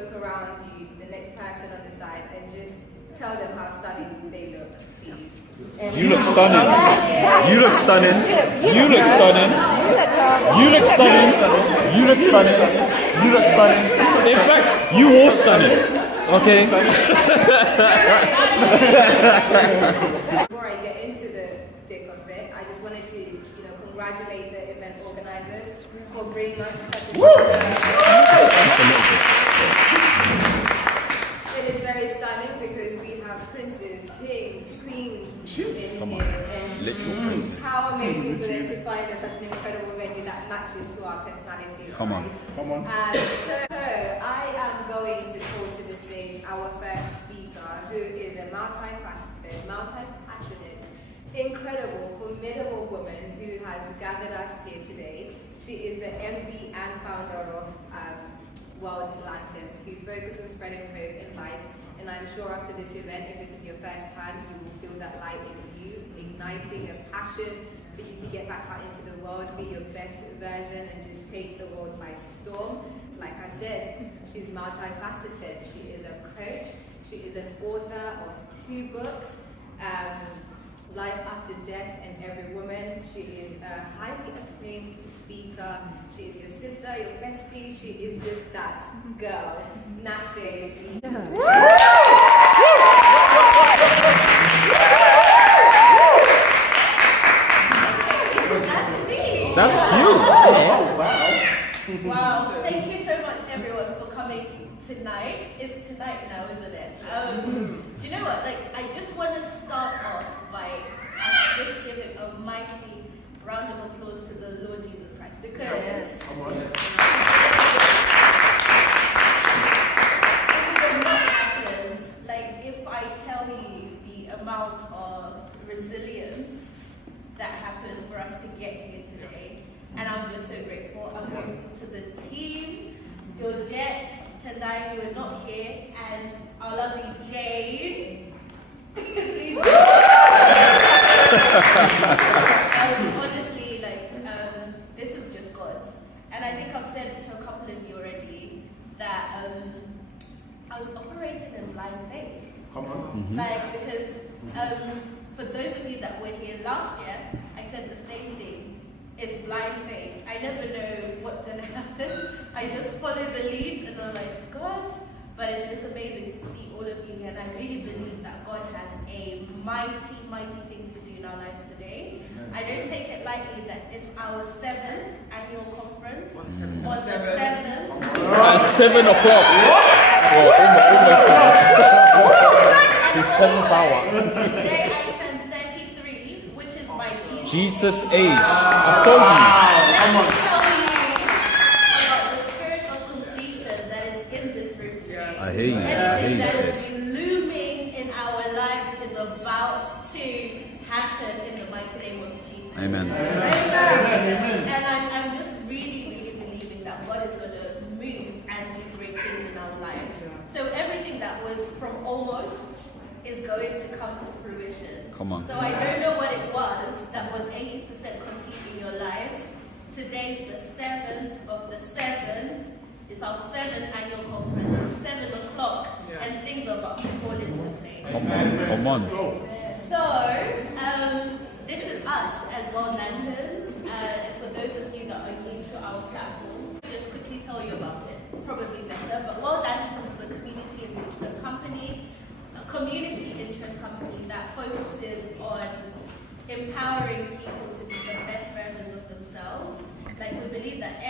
look around you, the next person on the side, and just tell them how stunning they look, please. You look stunning. You look stunning. You look stunning. You look stunning. You look stunning. You look stunning. In fact, you all stunning. Okay. Before I get into the thick of it, I just wanted to, congratulate the event organizers for bringing us to such a It is very stunning because we have princes, kings, queens in here. And literal princes. How amazing for them to find such an incredible venue that matches to our personalities. Come on. So I am going to call to the stage our first speaker, who is a multifaceted, multi-passionate, incredible, formidable woman who has gathered us here today. She is the MD and founder of World Lanterns, who focus on spreading hope and light. And I'm sure after this event, if this is your first time, you will feel that light in you, igniting a passion for you to get back out into the world, be your best version, and just take the world by storm. Like I said, she's multifaceted. She is a coach. She is an author of 2 books, Life After Death and Every Woman. She is a highly acclaimed speaker. She is your sister, your bestie. She is just that girl, Nashe. That's you. Oh, wow. Wow. Thank you so much, everyone, for coming tonight. It's tonight now, isn't it? Do you know what? I just want to start off by just giving a mighty round of applause to the Lord Jesus Christ, because if it had not happened, if I tell you the amount of resilience that happened for us to get here today, and I'm just so grateful. I'm grateful to the team, Georgette, Tendai, who are not here, and our lovely Jane. Please. Honestly, this is just God. And I think I've said to a couple of you already that I was operating in blind faith. Come on. Because for those of you that were here last year, I said the same thing. It's blind faith. I never know what's going to happen. I just follow the lead and I'm like, God. But it's just amazing to see all of you here. And I really believe that God has a mighty, mighty thing to do in our lives today. I don't take it lightly that it's our 7th annual conference. On the 7th. 7 o'clock. It's 7th hour. Today I turn 33, which is my Jesus age. I told you. Let me tell you about the spirit of completion that is in this room today. I hear you. Anything that sis. is looming in our lives is about to happen in the mighty name of Jesus. Amen. And I'm just really, really believing that God is going to move and do great things in our lives. So everything that was from almost is going to come to fruition. Come on. So I don't know what it was that was 80% complete in your lives. Today's the 7th of the 7th. It's our 7th annual conference. It's 7 o'clock, and things are about to fall into place. Come on. So, this is us as World Lanterns. For those of you that are new to our platform, I'll just quickly tell you about it. Probably better, but World Lanterns is a community enrichment company, a community interest company that focuses on empowering people to be the best versions of themselves. We believe that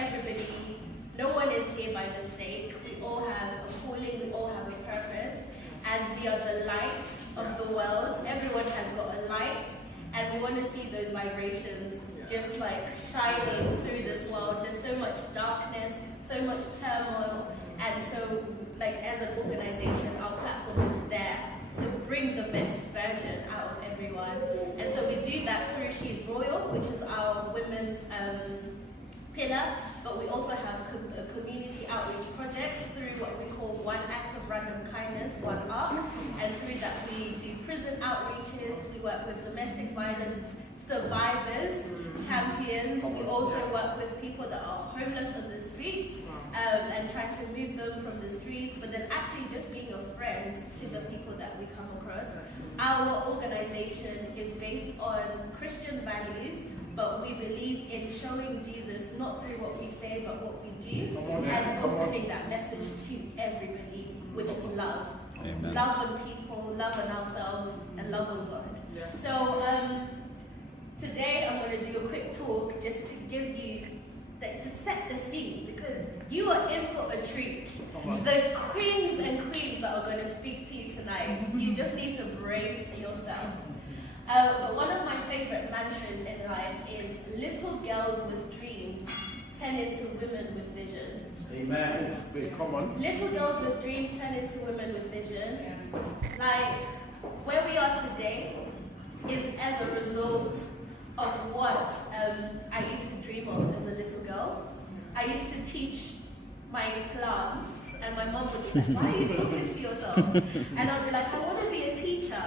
no one is here by mistake. We all have a calling, we all have a purpose, and we are the light of the world. Everyone has got a light, and we want to see those vibrations just shining through this world. There's so much darkness, so much turmoil, and so as an organization, our platform is there to bring the best version out of everyone. And so we do that through She's Royal, which is our women's pillar, but we also have community outreach projects through what we call One Act of Random Kindness, One Up, and through that we do prison outreaches, we work with domestic violence survivors, champions. We also work with people that are homeless on the streets and try to move them from the streets, but then actually just being a friend to the people that we come across. Our organization is based on Christian values, but we believe in showing Jesus not through what we say, but what we do, and opening that message to everybody, which is love. Amen. Love on people, love on ourselves, and love on God. So today I'm going to do a quick talk just to give you, to set the scene, because you are in for a treat. The queens and queens that are going to speak to you tonight, you just need to brace yourself. But one of my favorite mantras in life is little girls with dreams turn into women with vision. Amen. Come on. Little girls with dreams turn into women with vision. Like, where we are today is as a result of what I used to dream of as a little girl. I used to teach my plants, and my mom would be like, why are you talking to yourself? And I'd be like, I want to be a teacher.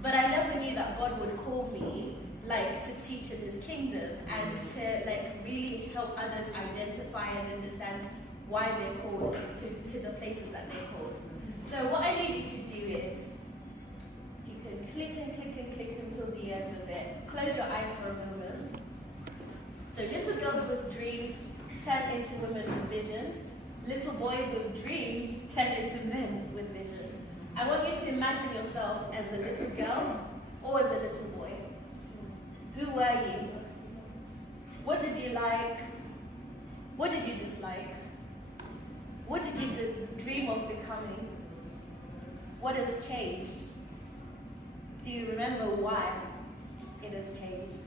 But I never knew that God would call me to teach in His kingdom and to really help others identify and understand why they're called to the places that they're called. So what I need you to do is, you can click and click and click until the end of it. Close your eyes for a moment. So little girls with dreams turn into women with vision. Little boys with dreams turn into men with vision. I want you to imagine yourself as a little girl or as a little boy. Who were you? What did you like? What did you dislike? What did you dream of becoming? What has changed? Do you remember why it has changed?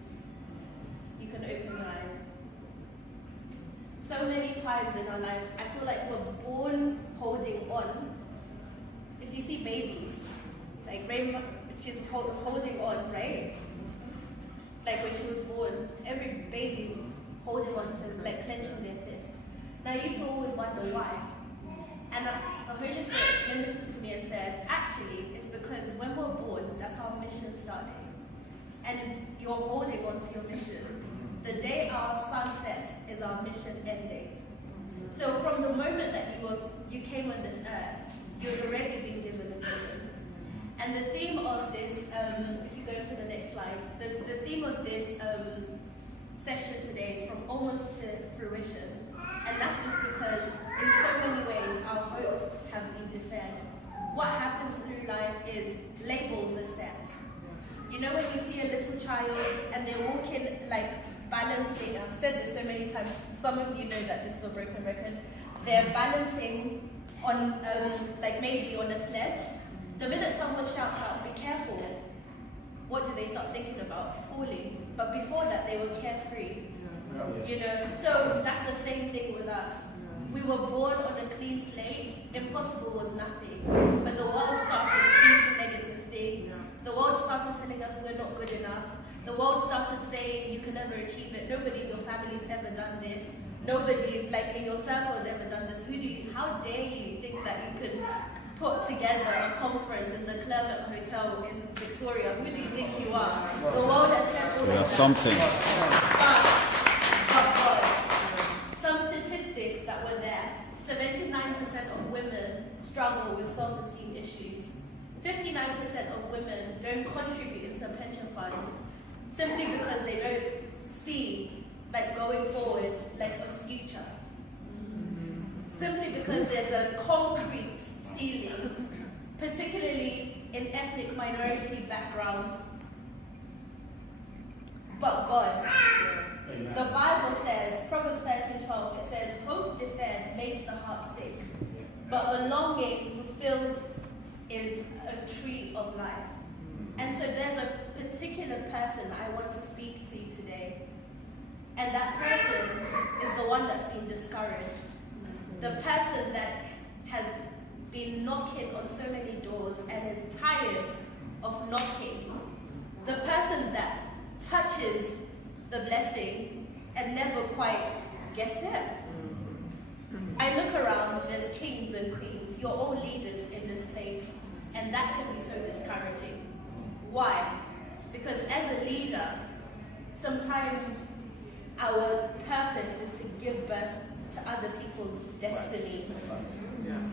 You can open your eyes. So many times in our lives, I feel like we're born holding on. If you see babies, like Rainbow, she's holding on, right? Like when she was born, every baby's holding on to, clenching their fist. Now I used to always wonder why. And the Holy Spirit ministered to me and said, actually, it's because when we're born, that's our mission starting. And you're holding on to your mission. The day our sun sets is our mission end date. So from the moment that you came on this earth, you've already been given a vision. And the theme of this, if you go to the next slide, the theme of this session today is from almost to fruition. And that's just because in so many ways our hopes have been deferred. What happens through life is labels are set. You know when you see a little child and they're walking balancing, I've said this so many times, some of you know that this is a broken record, they're balancing on maybe on a sledge. The minute someone shouts out, be careful, what do they start thinking about? Falling. But before that they were carefree. You know, so that's the same thing with us. We were born on a clean slate. Impossible was nothing. But the world started speaking negative things. The world started telling us we're not good enough. The world started saying you can never achieve it. Nobody in your family's ever done this. Nobody in your circle has ever done this. How dare you think that you could put together a conference in the Clermont Hotel in Victoria? Who do you think you are? The world has said all Yeah, something. Some statistics that were there. 79% of women struggle with self-esteem issues. 59% of women don't contribute into a pension fund simply because they don't see going forward a future. Simply because there's a concrete ceiling, particularly in ethnic minority backgrounds. But God. The Bible says, Proverbs 13:12, it says, hope deferred makes the heart sick, but a longing fulfilled is a tree of life. And so there's a particular person I want to speak to today. And that person is the one that's been discouraged. The person that has been knocking on so many doors and is tired of knocking. The person that touches the blessing and never quite gets it. I look around, there's kings and queens. You're all leaders in this place, and that can be so discouraging. Why? Because as a leader, sometimes our purpose is to give birth to other people's destiny.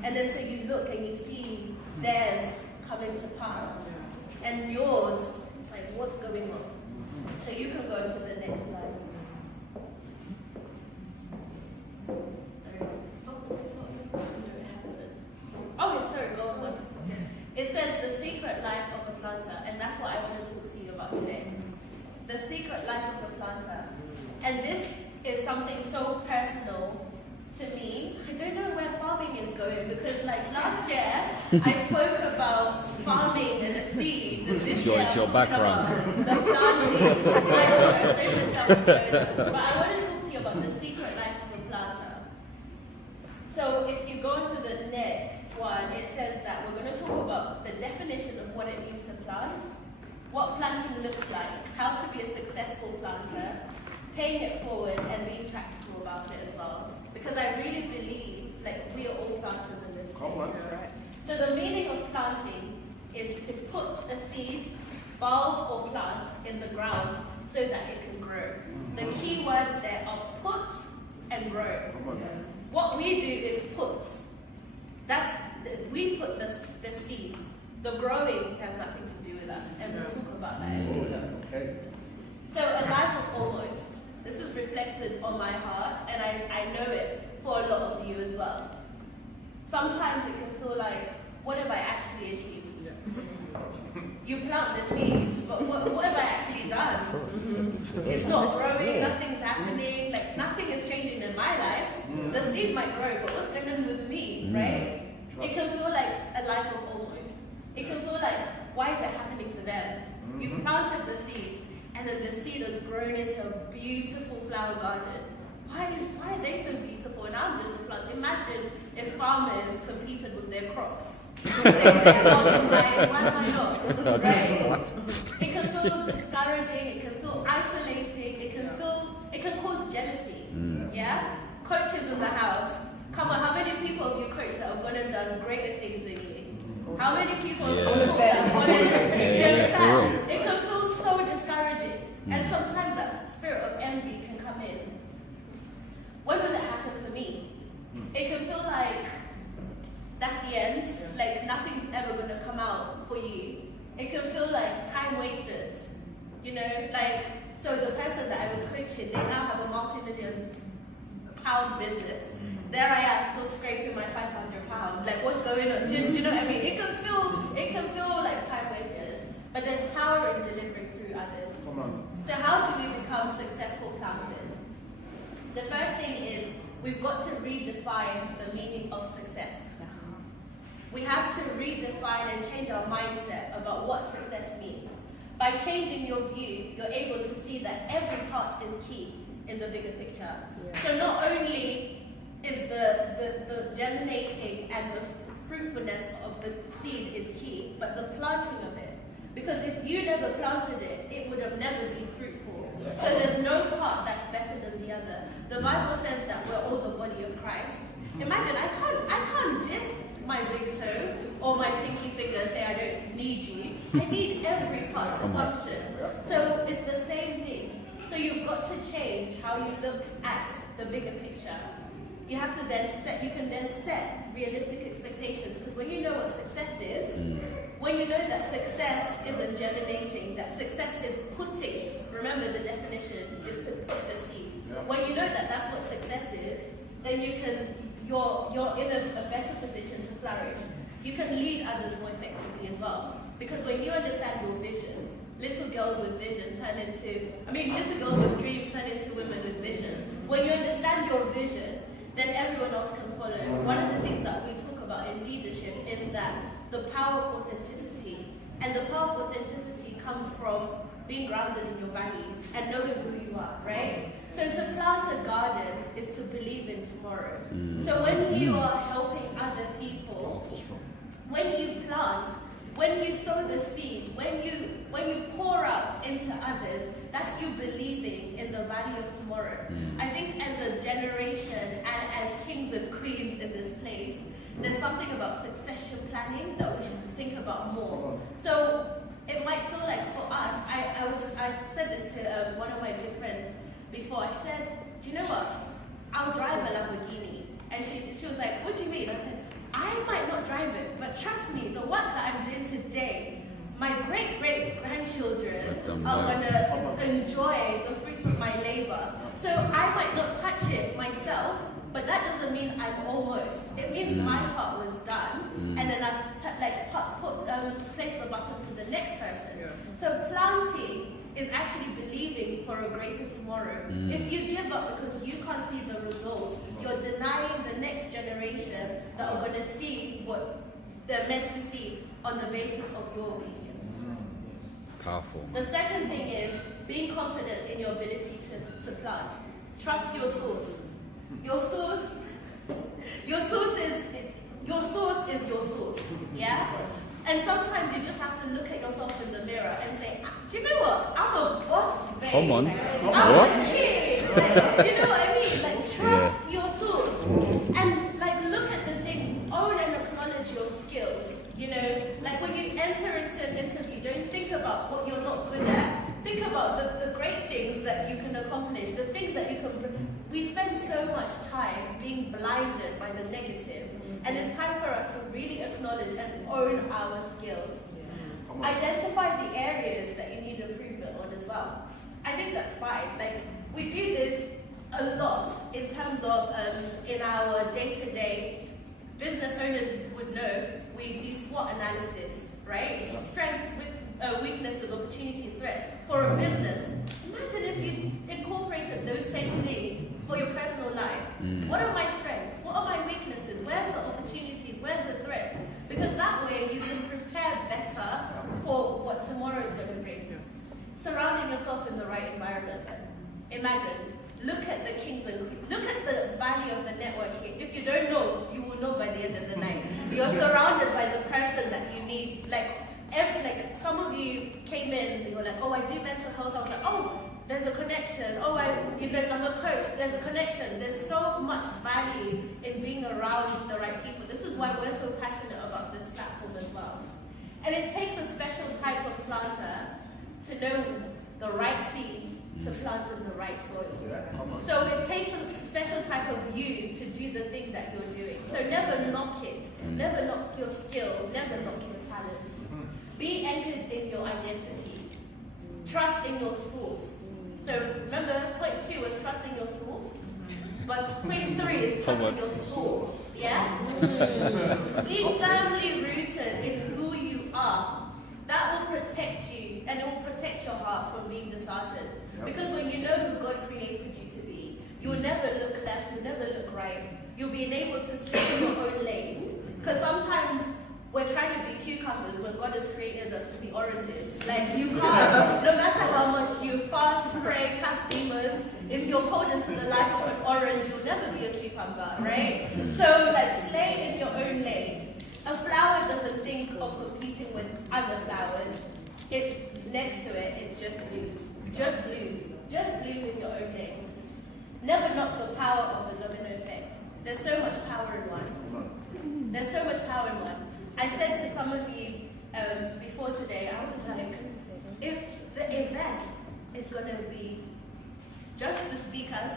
And then so you look and you see theirs coming to pass. And yours, it's like, what's going on? So you can go to the next slide. Okay, sorry, go on. It says the secret life of a planter, and that's what I want to talk to you about today. The secret life of a planter. And this is something so personal to me. I don't know where farming is going, because like last year I spoke about farming and the seed. And this year It's your background. the planting. I don't know what's going on, but I want to talk to you about the secret life of a planter. So if you go to the next one, it says that we're going to talk about the definition of what it means to plant, what planting looks like, how to be a successful planter, paying it forward, and being practical about it as well. Because I really believe like we are all planters in this place. So the meaning of planting is to put a seed, bulb, or plant in the ground so that it can grow. The key words there are put and grow. What we do is put. We put the seed. The growing has nothing to do with us, and we'll talk about that as well. So a life of almost. This is reflected on my heart, and I know it for a lot of you as well. Sometimes it can feel like, what have I actually achieved? You plant the seed, but what have I actually done? It's not growing, nothing's happening, like nothing is changing in my life. The seed might grow, but what's going on with me, right? It can feel like a life of almost. It can feel like, why is it happening for them? You've planted the seed, and then the seed has grown into a beautiful flower garden. Why are they so beautiful? And I'm just a plant. Imagine if farmers competed with their crops. Why am I not? Right? It can feel discouraging, it can feel isolating, it can cause jealousy. Yeah? Coaches in the house. Come on, how many people have you coached that have gone and done greater things than you? How many people have taught that have gone and it can feel so discouraging. And sometimes that spirit of envy can come in. When will it happen for me? It can feel like that's the end, like nothing's ever going to come out for you. It can feel like time wasted, you know, like, so the person that I was coaching, they now have a multi-million pound business. There I am, still scraping my 500 pounds. Like, what's going on? Do you know what I mean? It can feel like time wasted, but there's power in delivering through others. Come on. So how do we become successful planters? The first thing is we've got to redefine the meaning of success. We have to redefine and change our mindset about what success means. By changing your view, you're able to see that every part is key in the bigger picture. So not only is the germinating and the fruitfulness of the seed is key, but the planting of it. Because if you never planted it, it would have never been fruitful. So there's no part that's better than the other. The Bible says that we're all the body of Christ. Imagine, I can't diss my big toe or my pinky finger and say I don't need you. I need every part to function. So it's the same thing. So you've got to change how you look at the bigger picture. You have to then set realistic expectations, because when you know what success is, when you know that success isn't germinating, that success is putting, remember the definition is to put the seed. When you know that that's what success is, then you're in a better position to flourish. You can lead others more effectively as well. Because when you understand your vision, little girls with dreams turn into women with vision. When you understand your vision, then everyone else can follow. One of the things that we talk about in leadership is that the power of authenticity. And the power of authenticity comes from being grounded in your values and knowing who you are, right? So to plant a garden is to believe in tomorrow. So when you are helping other people, when you plant, when you sow the seed, when you pour out into others, that's you believing in the value of tomorrow. I think as a generation and as kings and queens in this place, there's something about succession planning that we should think about more. So it might feel like for us, I said this to one of my good friends, before. I said, do you know what? I'll drive a Lamborghini. And she was like, what do you mean? I said, I might not drive it, but trust me, the work that I'm doing today, my great-great-grandchildren are going to enjoy the fruits of my labor. So I might not touch it myself, but that doesn't mean I'm almost. It means my part was done, and then I've placed the button to the next person. Yeah. So planting is actually believing for a greater tomorrow. If you give up because you can't see the results, you're denying the next generation that are going to see what they're meant to see on the basis of your obedience. Powerful. The second thing is being confident in your ability to plant. Trust your source. Your source is your source. Yeah? And sometimes you just have to look at yourself in the mirror and say, do you know what? I'm a boss, babe. Come on. I'm What? a kid. Like, do you know what I mean? Like, trust your source. And like, look at the things, own and acknowledge your skills. You know, like when you enter into an interview, don't think about what you're not good at. Think about the great things that you can accomplish, the things that you can. We spend so much time being blinded by the negative, and it's time for us to really acknowledge and own our skills. Identify the areas that you need improvement on as well. I think that's fine. Like, we do this a lot in terms of in our day-to-day. Business owners would know we do SWOT analysis, right? Strengths, weaknesses, opportunities, threats for a business. Imagine if you incorporated those same things for your personal life. What are my strengths? What are my weaknesses? Where's the opportunities? Where's the threats? Because that way you can prepare better for what tomorrow is going to bring. Surrounding yourself in the right environment. Imagine. Look at the kings and queens. Look at the value of the networking. If you don't know, you will know by the end of the night. You're surrounded by the person that you need. Like some of you came in and you were like, oh, I do mental health. I was like, oh, there's a connection. Oh, I'm a coach. There's a connection. There's so much value in being around the right people. This is why we're so passionate about this platform as well. And it takes a special type of planter to know the right seeds to plant in the right soil. So it takes a special type of you to do the thing that you're doing. So never knock it. Never knock your skill. Never knock your talent. Be anchored in your identity. Trust in your source. So remember, point 2 was trusting your source. But point 3 is trusting your source. Yeah? Be firmly rooted in who you are. That will protect you, and it will protect your heart from being disheartened. Because when you know who God created you to be, you'll never look left, you'll never look right. You'll be able to stay in your own lane. Because sometimes we're trying to be cucumbers when God has created us to be oranges. Like, you can't, no matter how much you fast, pray, cast demons, if you're called into the life of an orange, you'll never be a cucumber, right? So, like, slay in your own lane. A flower doesn't think of competing with other flowers. Next to it, it just blooms. Just bloom. Just bloom in your own lane. Never knock the power of the domino effect. There's so much power in one. There's so much power in one. I said to some of you before today, I was like, if the event is going to be just the speakers,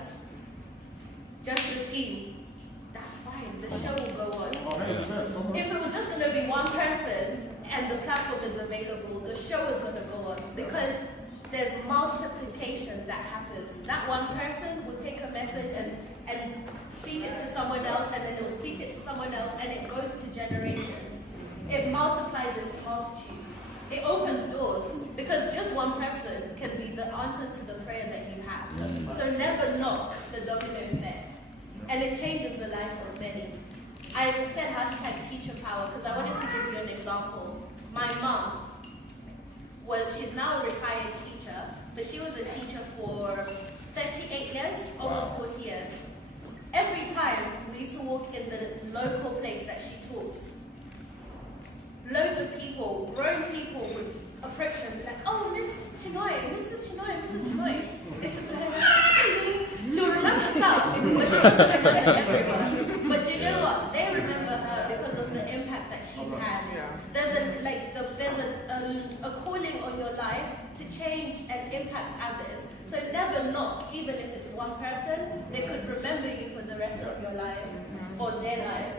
just the team, that's fine. The show will go on. If it was just going to be one person and the platform is available, the show is going to go on because there's multiplication that happens. That one person will take a message and speak it to someone else, and then they'll speak it to someone else, and it goes to generations. It multiplies into multitudes. It opens doors because just one person can be the answer to the prayer that you have. So never knock the domino effect. And it changes the lives of many. I said hashtag teacher power because I wanted to give you an example. My mom, she's now a retired teacher, but she was a teacher for 38 years, almost 40 years. Every time we used to walk in the local place that she taught, loads of people, grown people would approach her and be like, oh, Miss Chinhoyi, Mrs. Chinhoyi, Mrs. Chinhoyi. And she'll be like, she'll remember some, but she doesn't remember everyone. But do you know what? They remember her because of the impact that she's had. There's a calling on your life to change and impact others. So never knock, even if it's one person, they could remember you for the rest of your life or their life.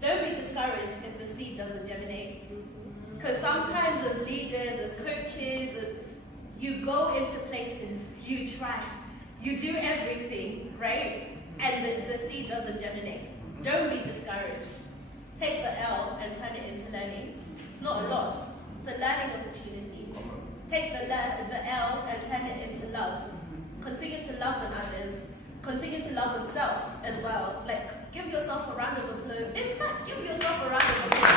Don't be discouraged if the seed doesn't germinate. Because sometimes as leaders, as coaches, you go into places, you try, you do everything, right? And the seed doesn't germinate. Don't be discouraged. Take the L and turn it into learning. It's not a loss, it's a learning opportunity. Take the L and turn it into love. Continue to love on others. Continue to love oneself as well. Like, give yourself a round of applause. In fact, give yourself a round of applause.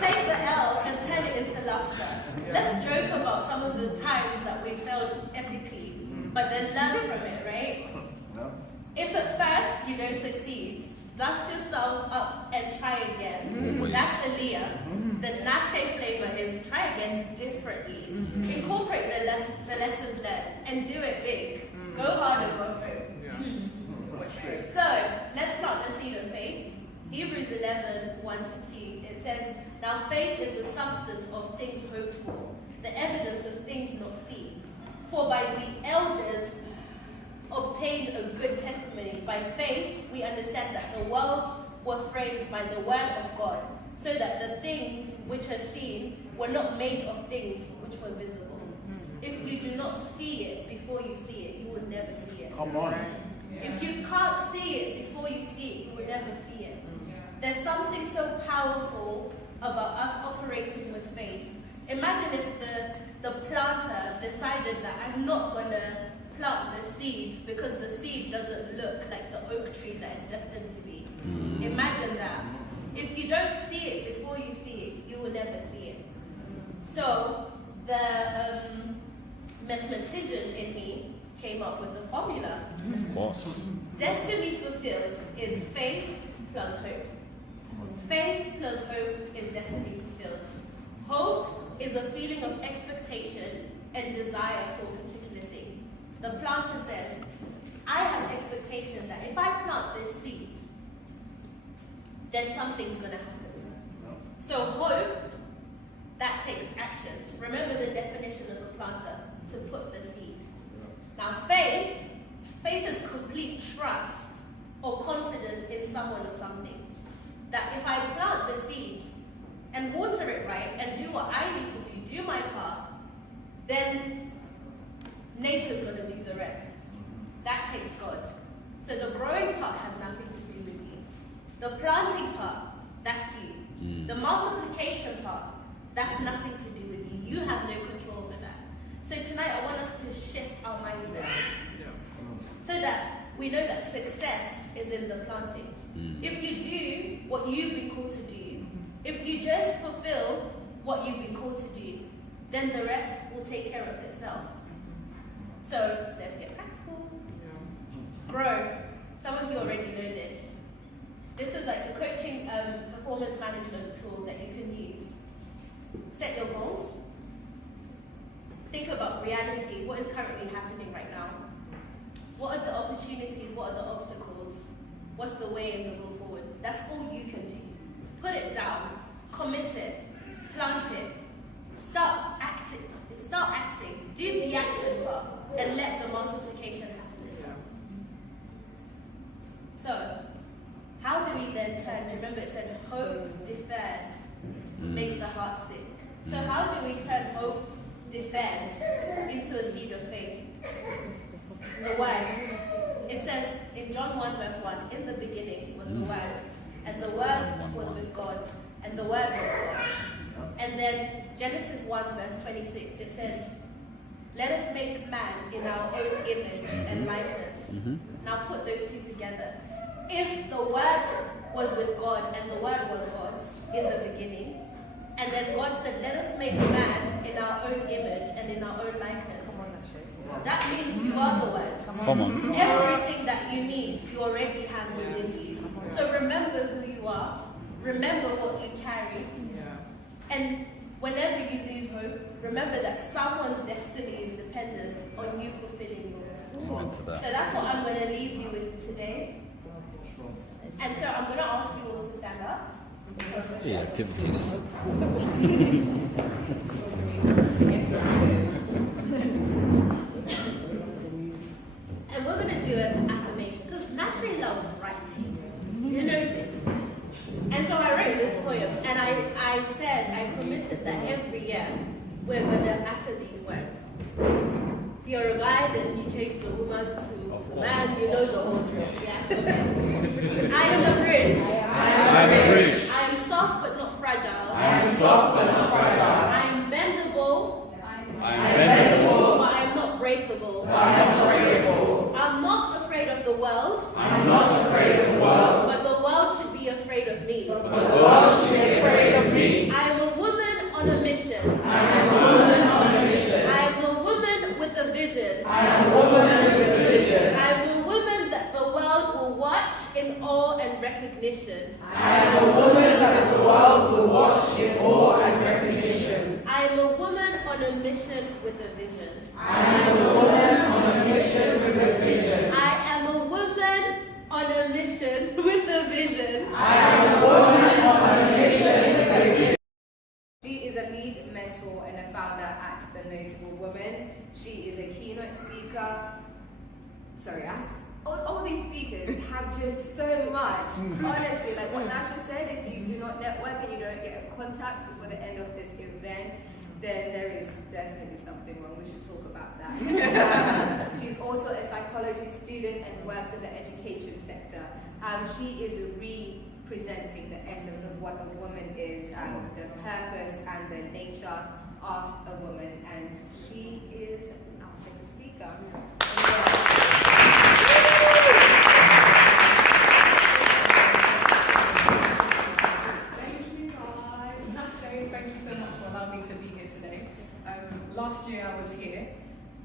Take the L and turn it into laughter. Let's joke about some of the times that we failed epically, but then learn from it, right? If at first you don't succeed, dust yourself up and try again. That's the Leah. The Nashe flavor is try again differently. Incorporate the lessons learned and do it big. Go hard and go home. So, let's plant the seed of faith. Hebrews 11, 1-2. It says, now faith is the substance of things hoped for, the evidence of things not seen. For by the elders obtained a good testimony. By faith, we understand that the worlds were framed by the word of God, so that the things which are seen were not made of things which were visible. If you do not see it before you see it, you will never see it. Come on. If you can't see it before you see it, you will never see it. There's something so powerful about us operating with faith. Imagine if the planter decided that I'm not going to plant the seed because the seed doesn't look like the oak tree that it's destined to be. Imagine that. If you don't see it before you see it, you will never see it. So the mathematician in me came up with the formula. Of course. Destiny fulfilled is faith plus hope. Faith plus hope is destiny fulfilled. Hope is a feeling of expectation and desire for a particular thing. The planter says, I have expectation that if I plant this seed, then something's going to happen. So hope, that takes action. Remember the definition of a planter, to put the seed. Now faith is complete trust or confidence in someone or something. That if I plant the seed and water it right and do what I need to do my part, then nature's going to do the rest. That takes God. So the growing part has nothing to do with you. The planting part, that's you. The multiplication part, that's nothing to do with you. You have no control over that. So tonight I want us to shift our mindset so that we know that success is in the planting. If you do what you've been called to do, if you just fulfill what you've been called to do, then the rest will take care of itself. So let's get practical. Grow. Some of you already know this. This is like a coaching performance management tool that you can use. Set your goals. Think about reality. What is currently happening right now? What are the opportunities? What are the obstacles? What's the way and the road forward? That's all you can do. Put it down. Commit it. Plant it. Start acting. Do the action part and let the multiplication happen. So, how do we then turn? Remember it said hope deferred makes the heart sick. So how do we turn hope deferred into a seed of faith? The word. It says in John 1 verse 1, in the beginning was the word, and the word was with God, and the word was God. And then Genesis 1 verse 26, it says, let us make man in our own image and likeness. Now put those two together. If the word was with God and the word was God in the beginning, and then God said, let us make man in our own image and in our own likeness. That means you are the word. Come on. Everything that you need, you already have within you. So remember who you are. Remember what you carry. And whenever you lose hope, remember that someone's destiny is dependent on you fulfilling yours. Into that. So that's what I'm going to leave you with today. And so I'm going to ask you all to stand up. Yeah, activities. that every year we're going to utter these words. If you're a guy, then you change the woman to man, you know the whole drill. Yeah? Okay. I am a bridge. I am soft but not fragile. I am bendable. But I am not breakable. I'm not afraid of the world. But the world should be afraid of me. I am a woman on a mission. I am a woman with a vision. I am a woman that the world will watch in awe and recognition. I am a woman on a mission with a vision. I am a woman on a mission with a vision. She is a lead mentor and a founder at The Notable Woman. She is a keynote speaker. All these speakers have just so much. Honestly, like what Nashe said, if you do not network and you don't get a contact before the end of this event, then there is definitely something wrong. We should talk about that. She's also a psychology student and works in the education sector. She is representing the essence of what a woman is, the purpose and the nature of a woman. And she is our second speaker. Thank you so much for allowing me to be here today. Last year I was here,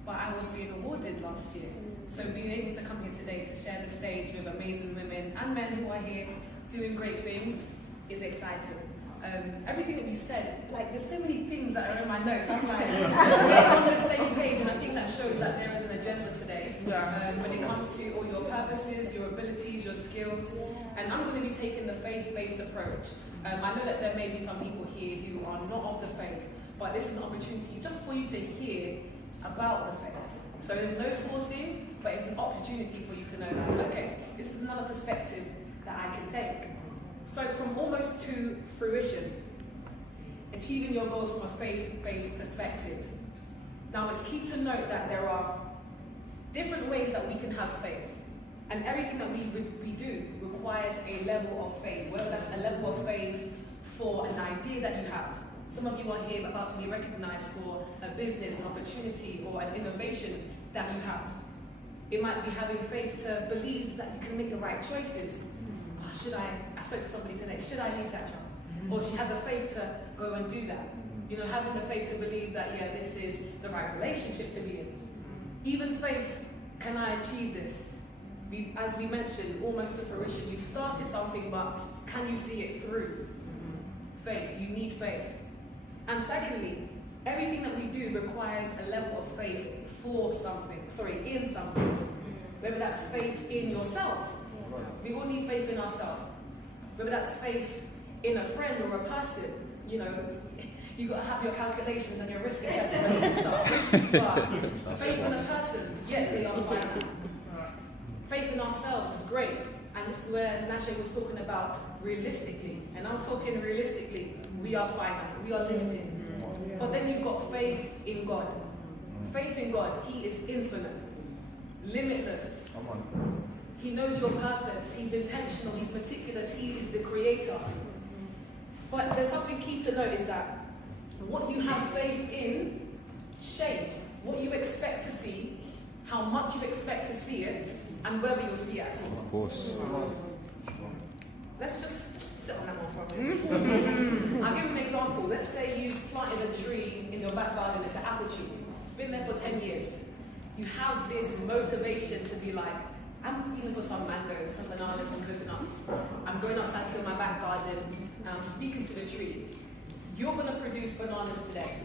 but I was being awarded last year. So being able to come here today to share the stage with amazing women and men who are here doing great things is exciting. Everything that you said, like there's so many things that are in my notes. I'm like, we're on the same page, and I think that shows that there is an agenda today. When it comes to all your purposes, your abilities, your skills, and I'm going to be taking the faith-based approach. I know that there may be some people here who are not of the faith, but this is an opportunity just for you to hear about the faith. So there's no forcing, but it's an opportunity for you to know that, okay, this is another perspective that I can take. So from almost to fruition, achieving your goals from a faith-based perspective. Now it's key to note that there are different ways that we can have faith. And everything that we do requires a level of faith, whether that's a level of faith for an idea that you have. Some of you are here about to be recognized for a business, an opportunity, or an innovation that you have. It might be having faith to believe that you can make the right choices. Oh, I spoke to somebody today, should I leave that job? Or she had the faith to go and do that. You know, having the faith to believe that, yeah, this is the right relationship to be in. Even faith, can I achieve this? As we mentioned, almost to fruition, you've started something, but can you see it through? Faith, you need faith. And secondly, everything that we do requires a level of faith in something. Whether that's faith in yourself, we all need faith in ourselves. Whether that's faith in a friend or a person, you know, you've got to have your calculations and your risk assessments and stuff. But faith in a person, yet they are finite. Faith in ourselves is great, and this is where Nashe was talking about realistically, and I'm talking realistically, we are finite, we are limited. But then you've got faith in God. Faith in God, He is infinite, limitless. He knows your purpose, He's intentional, He's meticulous, He is the creator. But there's something key to note is that what you have faith in shapes what you expect to see, how much you expect to see it, and whether you'll see it at all. Of course. Let's just sit on that one for a minute. I'll give you an example. Let's say you've planted a tree in your back garden, it's an apple tree. It's been there for 10 years. You have this motivation to be like, I'm feeling for some mangoes, some bananas, some coconuts. I'm going outside to my back garden and I'm speaking to the tree. You're going to produce bananas today.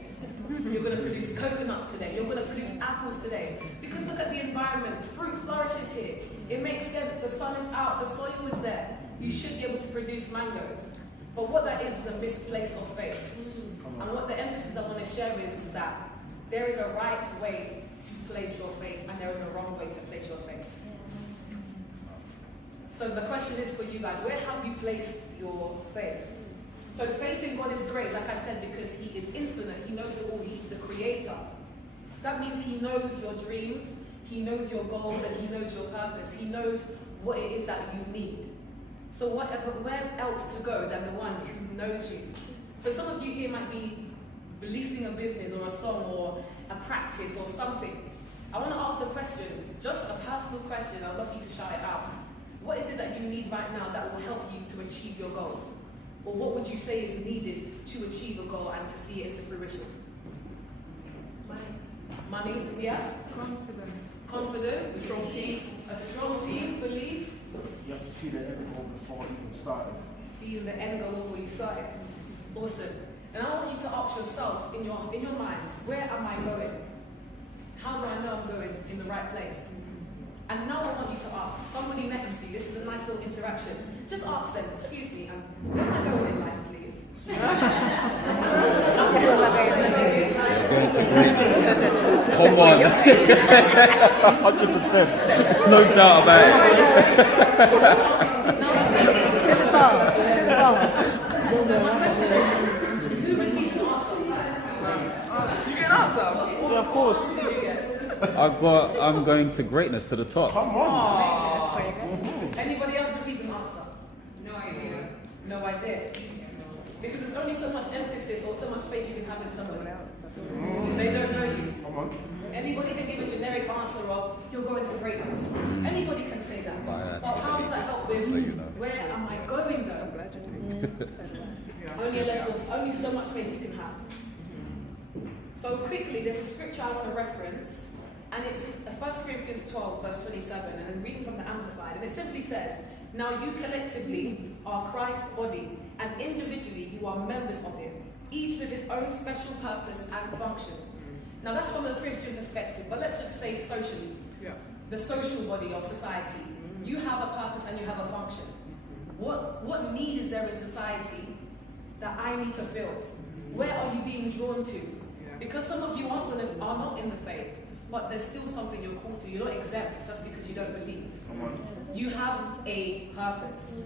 You're going to produce coconuts today. You're going to produce apples today. Because look at the environment. Fruit flourishes here. It makes sense. The sun is out. The soil is there. You should be able to produce mangoes. But what that is a misplaced of faith. And what the emphasis I want to share is that there is a right way to place your faith and there is a wrong way to place your faith. So the question is for you guys, where have you placed your faith? So faith in God is great, like I said, because He is infinite. He knows it all. He's the creator. That means He knows your dreams, He knows your goals, and He knows your purpose. He knows what it is that you need. So where else to go than the one who knows you? So some of you here might be releasing a business or a song or a practice or something. I want to ask the question, just a personal question. I'd love you to shout it out. What is it that you need right now that will help you to achieve your goals? Or what would you say is needed to achieve a goal and to see it into fruition? Money, yeah? Confidence. Strong team. A strong team, belief. You have to see the end goal before you even started. Seeing the end goal before you started. Awesome. And I want you to ask yourself in your mind, where am I going? How do I know I'm going in the right place? And now I want you to ask somebody next to you. This is a nice little interaction. Just ask them, excuse me, where am I going in life, please? You're going to greatness. Come on. 100%. No doubt about So my question is, who received an answer? You get an answer? Yeah, of course. it. I'm going to greatness, to the top. Come on. Anybody else received an answer? No idea. No idea. Because there's only so much emphasis or so much faith you can have in somebody. They don't know you. Come on. Anybody can give a generic answer of, you're going to greatness. Anybody can say that. But But how does that help with, so you know. where am I going though? Only so much faith you can have. So quickly, there's a scripture I want to reference, and it's 1 Corinthians 12, verse 27, and I'm reading from the Amplified, and it simply says, now you collectively are Christ's body, and individually you are members of Him, each with his own special purpose and function. Now that's from a Christian perspective, but let's just say socially. The social body of society. You have a purpose and you have a function. What need is there in society that I need to fill? Where are you being drawn to? Because some of you are not in the faith, but there's still something you're called to. You're not exempt just because you don't believe. Come on. You have a purpose.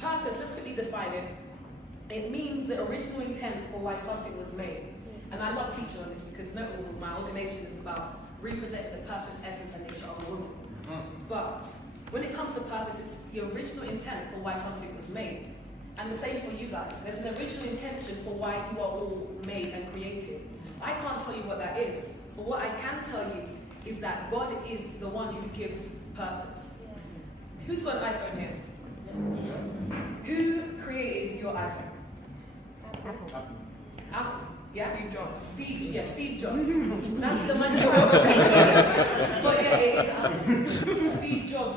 Purpose, let's quickly define it. It means the original intent for why something was made. And I love teaching on this because not all of my organization is about representing the purpose, essence, and nature of a woman. But when it comes to purpose, it's the original intent for why something was made. And the same for you guys. There's an original intention for why you are all made and created. I can't tell you what that is, but what I can tell you is that God is the one who gives purpose. Who's got an iPhone here? Who created your iPhone? Apple. Yeah? Steve Jobs. Steve Jobs. That's the manufacturer. But yeah, it is Apple. Steve Jobs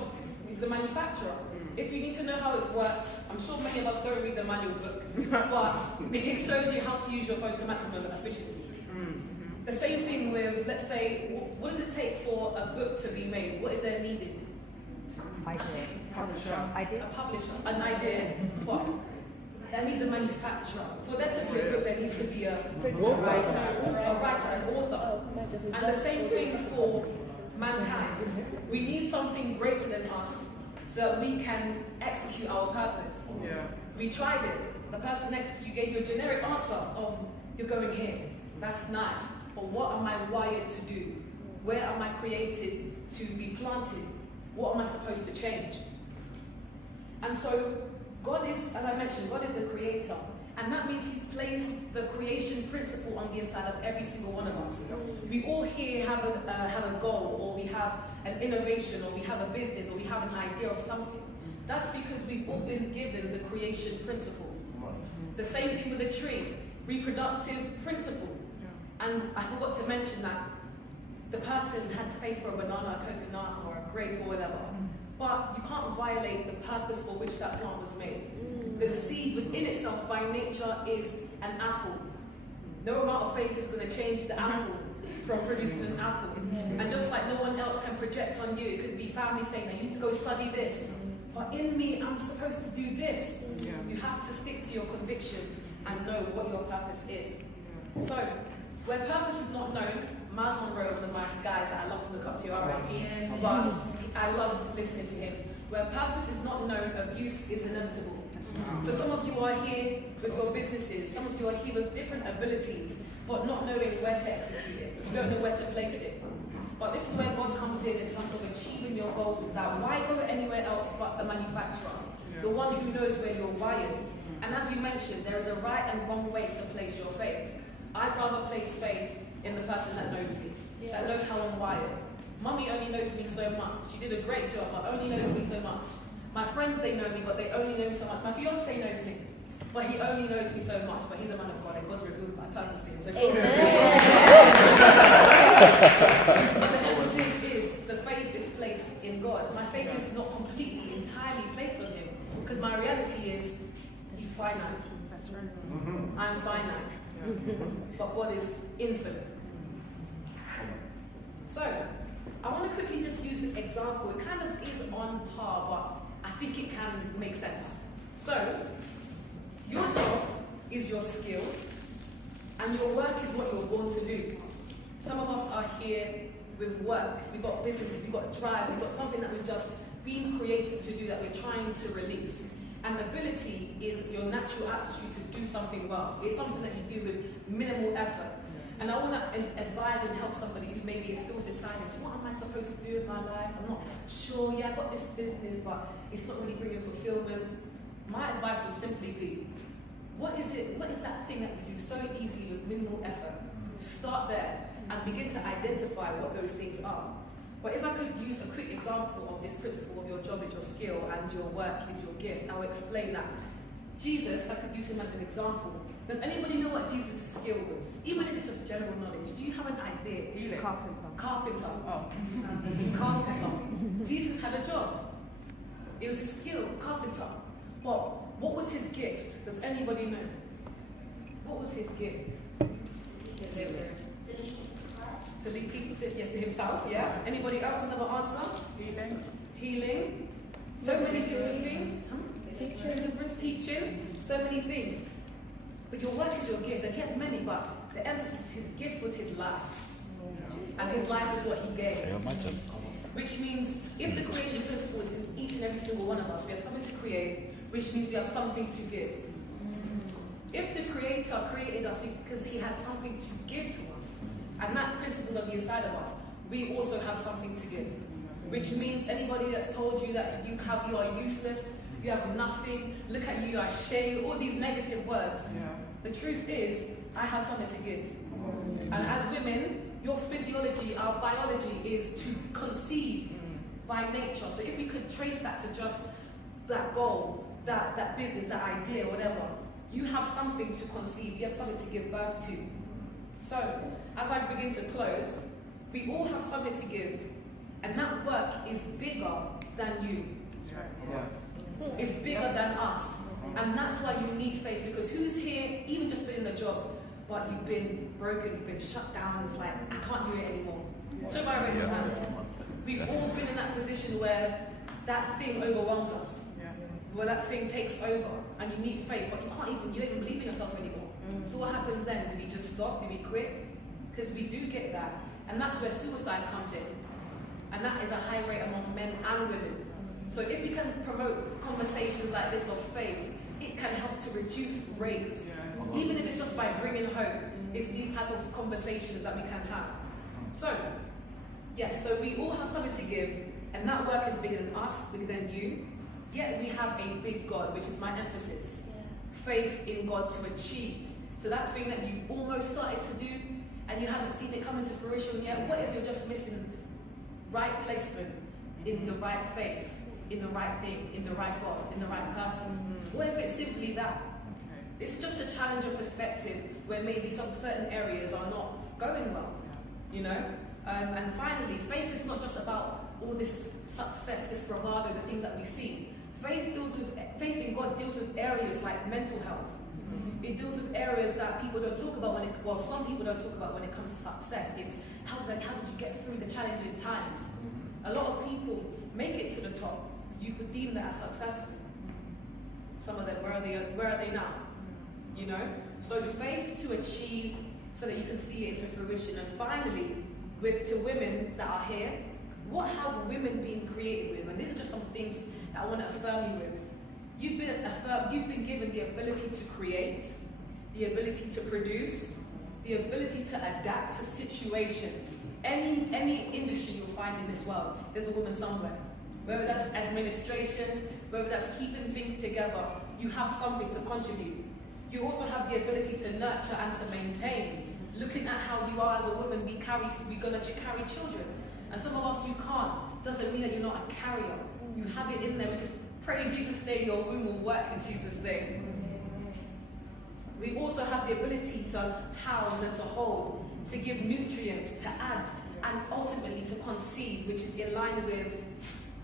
is the manufacturer. If you need to know how it works, I'm sure many of us don't read the manual book, but it shows you how to use your phone to maximum efficiency. The same thing with, let's say, what does it take for a book to be made? What is there needed? Idea. A publisher, an idea. What? I need the manufacturer. For there to be a book, there needs to be a writer, an author. And the same thing for mankind. We need something greater than us so that we can execute our purpose. We tried it. The person next to you gave you a generic answer of, you're going here. That's nice. But what am I wired to do? Where am I created to be planted? What am I supposed to change? And so God is, as I mentioned, God is the creator. And that means He's placed the creation principle on the inside of every single one of us. We all here have a goal, or we have an innovation, or we have a business, or we have an idea of something. That's because we've all been given the creation principle. The same thing with a tree, reproductive principle. And I forgot to mention that the person had faith for a banana, a coconut, or a grape, or whatever. But you can't violate the purpose for which that plant was made. The seed within itself by nature is an apple. No amount of faith is going to change the apple from producing an apple. And just like no one else can project on you, it could be family saying, I need to go study this. But in me, I'm supposed to do this. You have to stick to your conviction and know what your purpose is. So, where purpose is not known, Miles Monroe, one of my guys that I love to look up to, R.I.P., but I love listening to him. Where purpose is not known, abuse is inevitable. So some of you are here with your businesses. Some of you are here with different abilities, but not knowing where to execute it. You don't know where to place it. But this is where God comes in terms of achieving your goals, is that why go anywhere else but the manufacturer, the one who knows where you're wired. And as we mentioned, there is a right and wrong way to place your faith. I'd rather place faith in the person that knows me, that knows how I'm wired. Mummy only knows me so much. She did a great job, but only knows me so much. My friends, they know me, but they only know me so much. My fiance knows me, but he only knows me so much. But he's a man of God, and God's revealed my purpose to him. So but the emphasis is the faith is placed in God. My faith is not completely, entirely placed on him, because my reality is he's finite. That's right. I'm finite, but God is infinite. So, I want to quickly just use this example. It kind of is on par, but I think it can make sense. So, your job is your skill, and your work is what you're born to do. Some of us are here with work. We've got businesses, we've got drive, we've got something that we've just been created to do that we're trying to release. And ability is your natural aptitude to do something well. It's something that you do with minimal effort. And I want to advise and help somebody who maybe is still deciding, what am I supposed to do with my life? I'm not sure, yeah, I've got this business, but it's not really bringing fulfillment. My advice would simply be, what is that thing that you do so easily with minimal effort? Start there and begin to identify what those things are. But if I could use a quick example of this principle of your job is your skill and your work is your gift, I will explain that. Jesus, if I could use him as an example, does anybody know what Jesus' skill was? Even if it's just general knowledge, do you have an idea? Carpenter. Oh. Carpenter. Jesus had a job. It was his skill, carpenter. But what was his gift? Does anybody know? What was his gift? To lead people to himself, yeah? Anybody else? Another answer? Healing. So many different things. Teaching. So many things. But your work is your gift, and he had many, but the emphasis, his gift was his life. And his life is what he gave. Which means, if the creation principle is in each and every single one of us, we have something to create, which means we have something to give. If the Creator created us because he had something to give to us, and that principle is on the inside of us, we also have something to give. Which means anybody that's told you that you are useless, you have nothing, look at you are shame, all these negative words. The truth is, I have something to give. And as women, your physiology, our biology is to conceive by nature. So if we could trace that to just that goal, that business, that idea, whatever, you have something to conceive, you have something to give birth to. So, as I begin to close, we all have something to give, and that work is bigger than you. It's bigger than us. And that's why you need faith, because who's here, even just been in the job, but you've been broken, you've been shut down, it's like, I can't do it anymore. Don't mind raising hands. We've all been in that position where that thing overwhelms us, where that thing takes over, and you need faith, but you don't even believe in yourself anymore. So what happens then? Do we just stop? Do we quit? Because we do get that. And that's where suicide comes in. And that is a high rate among men and women. So if we can promote conversations like this of faith, it can help to reduce rates. Even if it's just by bringing hope, it's these type of conversations that we can have. So, yes, so we all have something to give, and that work is bigger than us, bigger than you. Yet we have a big God, which is my emphasis. Faith in God to achieve. So that thing that you've almost started to do, and you haven't seen it come into fruition yet, what if you're just missing right placement in the right faith, in the right thing, in the right God, in the right person? What if it's simply that? It's just a challenge of perspective where maybe some certain areas are not going well, you know? And finally, faith is not just about all this success, this bravado, the things that we see. Faith in God deals with areas like mental health. It deals with areas that people don't talk about some people don't talk about when it comes to success. It's how did you get through the challenging times? A lot of people make it to the top. You would deem that as successful. Some of them, where are they now? You know? So faith to achieve so that you can see it into fruition. And finally, to women that are here, what have women been created with? And these are just some things that I want to affirm you with. You've been affirmed, you've been given the ability to create, the ability to produce, the ability to adapt to situations. Any industry you'll find in this world, there's a woman somewhere. Whether that's administration, whether that's keeping things together, you have something to contribute. You also have the ability to nurture and to maintain. Looking at how you are as a woman, we're gonna carry children. And some of us, you can't. Doesn't mean that you're not a carrier. You have it in there. We just pray in Jesus' name, your womb will work in Jesus' name. We also have the ability to house and to hold, to give nutrients, to add, and ultimately to conceive, which is in line with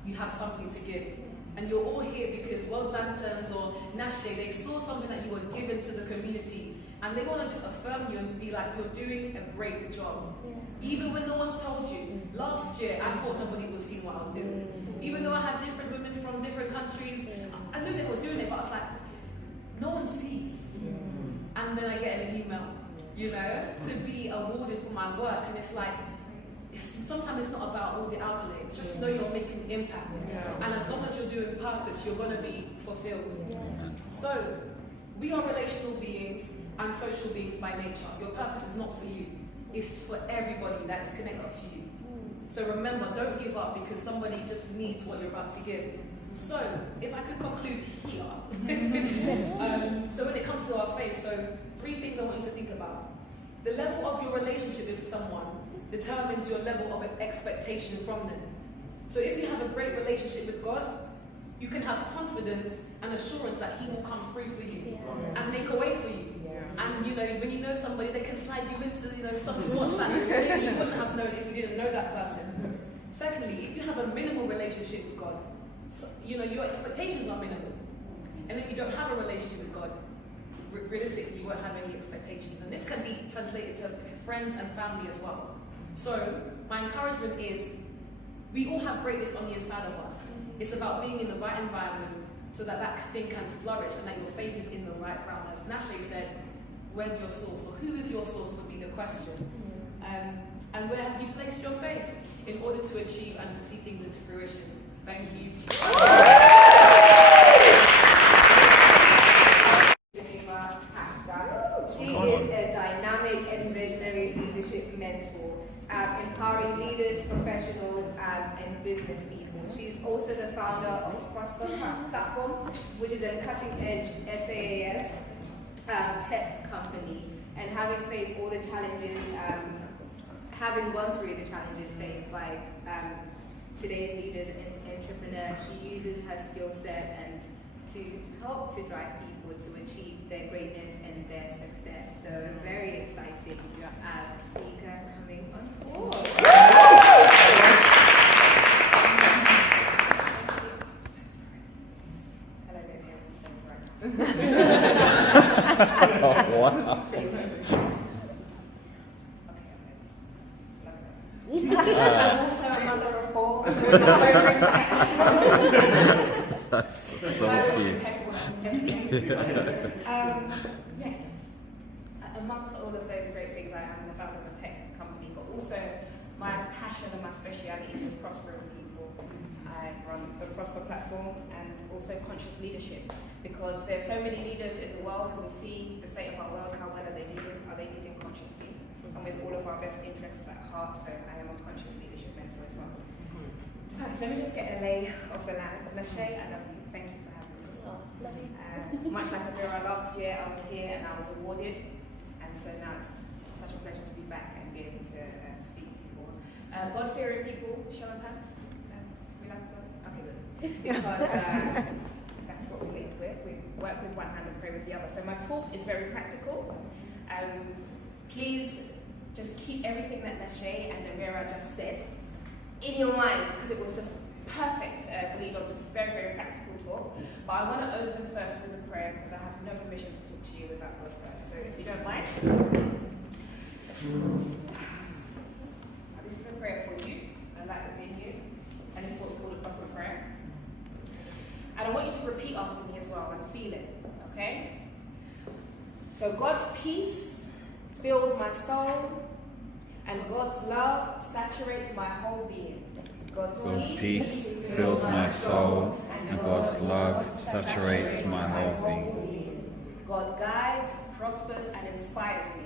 you have something to give. And you're all here because World Lanterns or Nashe, they saw something that you were given to the community, and they want to just affirm you and be like, you're doing a great job. Even when no one's told you. Last year, I thought nobody would see what I was doing. Even though I had different women from different countries, I knew they were doing it, but I was like, no one sees. And then I get an email, you know, to be awarded for my work, and it's like, sometimes it's not about all the accolades, just know you're making impact. And as long as you're doing purpose, you're going to be fulfilled. So, we are relational beings and social beings by nature. Your purpose is not for you, it's for everybody that is connected to you. So remember, don't give up because somebody just needs what you're about to give. So, if I could conclude here, so when it comes to our faith, so 3 things I want you to think about. The level of your relationship with someone determines your level of expectation from them. So if you have a great relationship with God, you can have confidence and assurance that He will come through for you and make a way for you. And you know, when you know somebody, they can slide you into some spots that you wouldn't have known if you didn't know that person. Secondly, if you have a minimal relationship with God, so, you know, your expectations are minimal. And if you don't have a relationship with God, realistically, you won't have any expectations. And this can be translated to friends and family as well. So, my encouragement is, we all have greatness on the inside of us. It's about being in the right environment so that that thing can flourish and that your faith is in the right ground. As Nashe said, where's your source? Or who is your source would be the question. And where have you placed your faith in order to achieve and to see things into fruition? Thank you. Shenuma, Kashta. She is a dynamic and visionary leadership mentor, empowering leaders, professionals, and business people. She's also the founder of Prosper Platform, which is a cutting-edge SaaS tech company. And having faced all the challenges, having gone through the challenges faced by today's leaders and entrepreneurs, she uses her skill set and to help to drive people to achieve their greatness and their success. So very exciting speaker coming on board. Hello, baby. Oh, wow. I'm also a mother of 4. That's so cute. Yes. Amongst all of those great things, I am the founder of a tech company, but also my passion and my speciality is prospering people. I run the Prosper Platform and also conscious leadership, because there's so many leaders in the world, and we see the state of our world. How well are they leading? Are they leading consciously and with all of our best interests at heart? So I am a conscious leadership mentor as well. First, let me just get a lay of the land. Nashe, I love you. Thank you for having me. Oh, love you. Much like Emirah, last year I was here and I was awarded, and so now it's such a pleasure to be back and be able to speak to you all. God-fearing people, show of hands. We love God? Okay, good. Because that's what we live with. We work with one hand and pray with the other. So my talk is very practical. Please just keep everything that Nashe and Emirah just said in your mind, because it was just perfect to lead on to this very, very practical talk. But I want to open first with a prayer, because I have no permission to talk to you without God first. So if you don't mind, this is a prayer for you, a light within you, and this is what we call the Prosper Prayer. And I want you to repeat after me as well and feel it, okay? So God's peace fills my soul, and God's love saturates my whole being. God's peace fills my soul, And God's love saturates my whole being. God guides, prospers, and inspires me.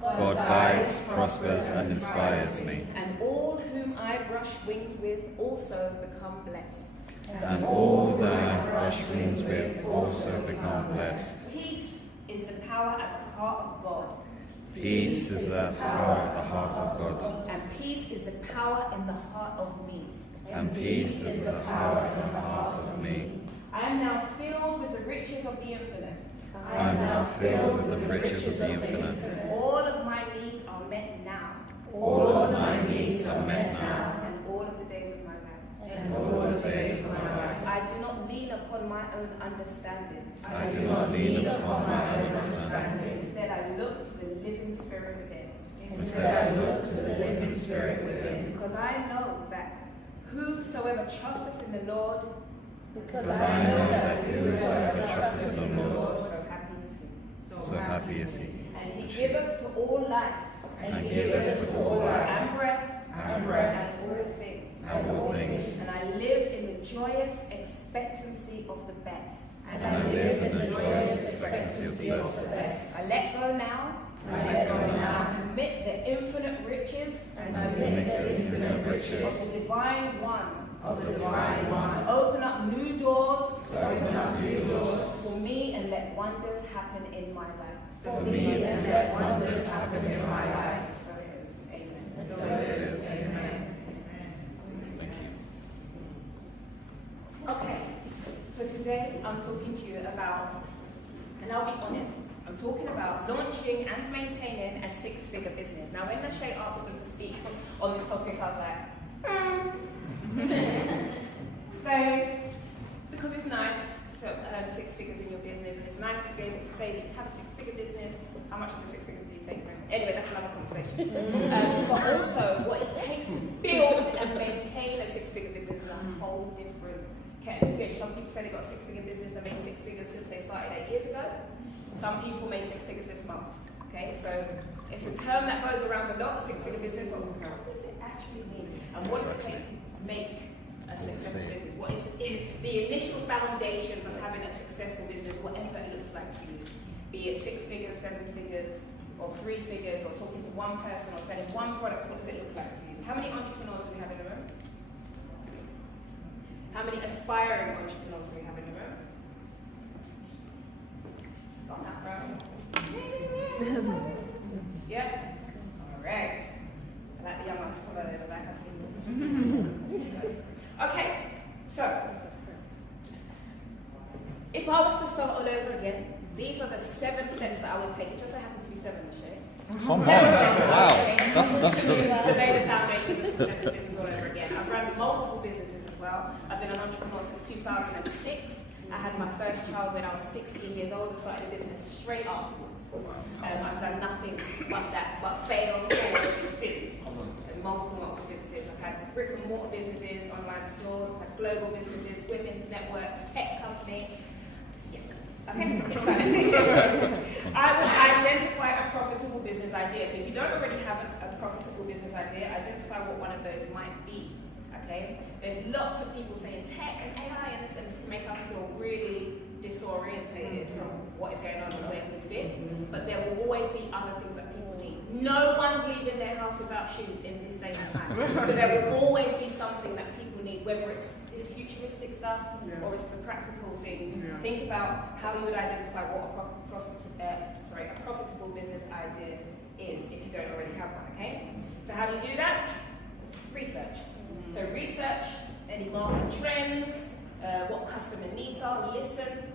God guides, prospers, and inspires me. And all whom I brush wings with also become blessed. And all that I brush wings with also become blessed. Peace is the power at the heart of God. Peace is the power at the heart of God. And peace is the power in the heart of me. And peace is the power in the heart of me. I am now filled with the riches of the infinite. I am now filled with the riches of the infinite. All of my needs are met now. All of my needs are met now. And all of the days of my life. And all the days of my life. I do not lean upon my own understanding. I do not lean upon my own understanding. Instead, I look to the living Spirit within. Instead, I look to the living Spirit within. Because I know that whosoever trusteth in the Lord, Because I know that whosoever trusteth in the Lord, so happy is he. so happy is he. And he giveth to all life, And giveth to all life, and breath, and breath, and all things. and all things. And I live in the joyous expectancy of the best. And I live in the joyous expectancy of the best. I let go now. I let go now. And permit the infinite riches And permit the infinite of riches the divine one of the divine one to open up new doors to open up new doors for me and let wonders happen in my life. for me and let wonders happen in my life. So it is. Amen. So it is. Amen. Thank you. Okay, so today I'm talking to you about, and I'll be honest, I'm talking about launching and maintaining a six-figure business. Now, when Nashe asked me to speak on this topic, I was like, babe, because it's nice to earn six figures in your business, and it's nice to be able to say that you have a six-figure business. How much of the six figures do you take home? Anyway, that's another conversation. But also, what it takes to build and maintain a six-figure business is a whole different kettle of fish. Some people say they got a six-figure business, they made six figures since they started 8 years ago. Some people made six figures this month. Okay, so it's a term that goes around a lot, six-figure business, but what does it actually mean? And what does it take to make a successful business? What is the initial foundations of having a successful business, whatever it looks like to you? Be it 6 figures, 7 figures, or 3 figures, or talking to one person, or selling one product, what does it look like to you? How many entrepreneurs do we have in the room? How many aspiring entrepreneurs do we have in the room? Not that round. Yep. Alright. I like the young entrepreneur in the back, I see. Okay, so if I was to start all over again, these are the 7 steps that I would take. It just so happens to be 7, Nashe. Come on. Wow. That's to lay the foundation of a successful business all over again. I've run multiple businesses as well. I've been an entrepreneur since 2006. I had my first child when I was 16 years old and started a business straight afterwards. I've done nothing but that, but failed since. Multiple businesses. I've had brick and mortar businesses, online stores, I've had global businesses, women's networks, tech company. Yeah. Okay. So I would identify a profitable business idea. So if you don't already have a profitable business idea, identify what one of those might be. Okay. There's lots of people saying tech and AI, and this make us feel really disorientated from what is going on and where we fit. But there will always be other things that people need. No one's leaving their house without shoes in this day and time. So there will always be something that people need, whether it's this futuristic stuff or it's the practical things. Think about how you would identify what a profitable business idea is if you don't already have one, okay? So how do you do that? Research. So research any market trends, what customer needs are, listen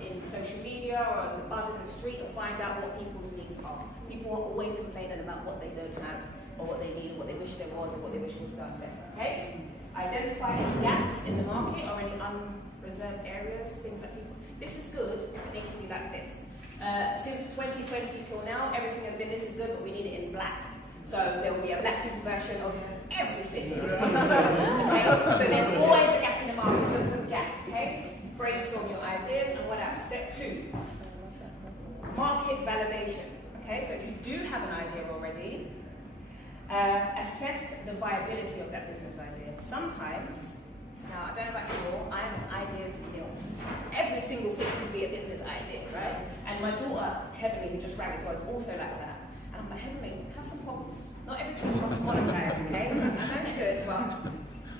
in social media or on the buzz in the street and find out what people's needs are. People are always complaining about what they don't have or what they need or what they wish there was or what they wish was done better, okay? Identify any gaps in the market or any unreserved areas, things that people, this is good, it needs to be like this. Since 2020 till now, everything has been this is good, but we need it in black. So there will be a black people version of everything. Okay? So there's always a gap in the market, look for the gap, okay? Brainstorm your ideas, and what else? Step 2, market validation. Okay, so if you do have an idea already, assess the viability of that business idea. Sometimes Now, I don't know about you all, I am an ideas mill. Every single thing can be a business idea, right? And my daughter, Heavenly, who just ran as well, is also like that. And I'm like, Heavenly, have some problems. Not everything must monetize, okay? That's good, but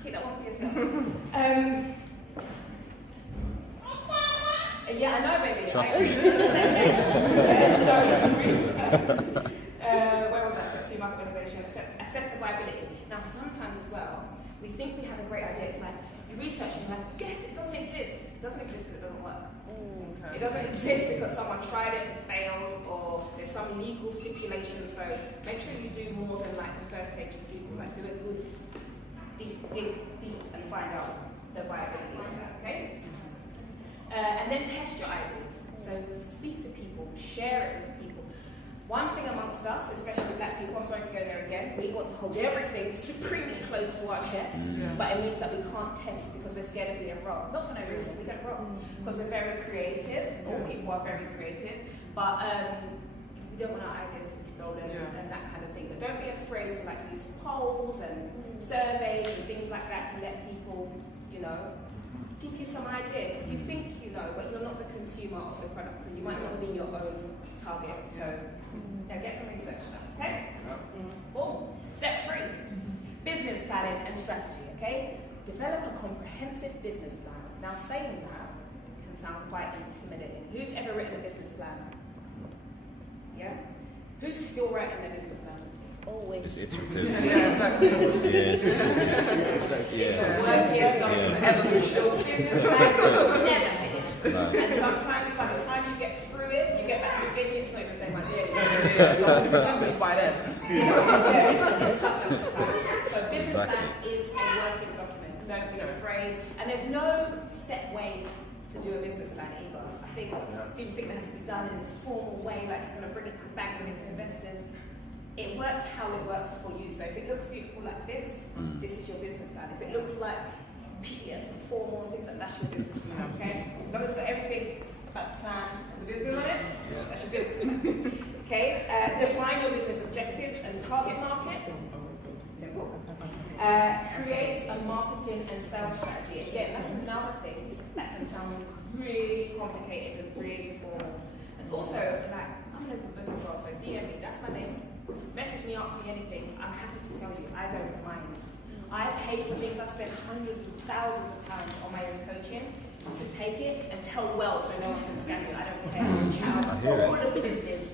keep that one for yourself. Yeah, I know, baby. Trust I me. Where was that? Step 2, market validation, assess the viability. Now, sometimes as well, we think we have a great idea. It's like, you research and you're like, yes, it doesn't exist. It doesn't exist because it doesn't work. It doesn't exist because someone tried it and failed, or there's some legal stipulation. So make sure you do more than like the first page of Google. Like, do a good deep, and find out the viability of that, okay? And then test your ideas. So speak to people, share it with people. One thing amongst us, especially black people, I'm sorry to go there again, we want to hold everything supremely close to our chest, but it means that we can't test because we're scared of being wrong. Not for no reason, we get wrong, because we're very creative, all people are very creative, but we don't want our ideas to be stolen and that kind of thing. But don't be afraid to like use polls and surveys and things like that to let people, you know, give you some idea, because you think you know, but you're not the consumer of the product, and you might not be your own target. So, get some research done, okay? Boom. Step 3, business planning and strategy, okay? Develop a comprehensive business plan. Now, saying that can sound quite intimidating. Who's ever written a business plan? Yeah? Who's still writing their business plan? Always. It's iterative. Yeah, exactly. It's just it's like, Evolution. Business plan will never finish. No. And sometimes by the time you get through it, you get back to the beginning, it's not even the same idea. By then. So business plan is a working document. Don't be afraid. And there's no set way to do a business plan either. I think people think that has to be done in this formal way, like you're going to bring it to the bank, bring it to investors. It works how it works for you. So if it looks beautiful like this, this is your business plan. If it looks like PDF and formal and things like that, that's your business plan, okay? As long as it's got everything about the plan and the business on it, that's your business plan. Okay? Define your business objectives and target market. Simple. Create a marketing and sales strategy. Again, that's another thing that can sound really complicated and really formal. And also, like, I'm an open book as well, so DM me, that's my name. Message me, ask me anything. I'm happy to tell you. I don't mind. I pay for things. I spent hundreds of thousands of pounds on my own coaching to take it and tell well so no one can scam you. I don't care. I all of the business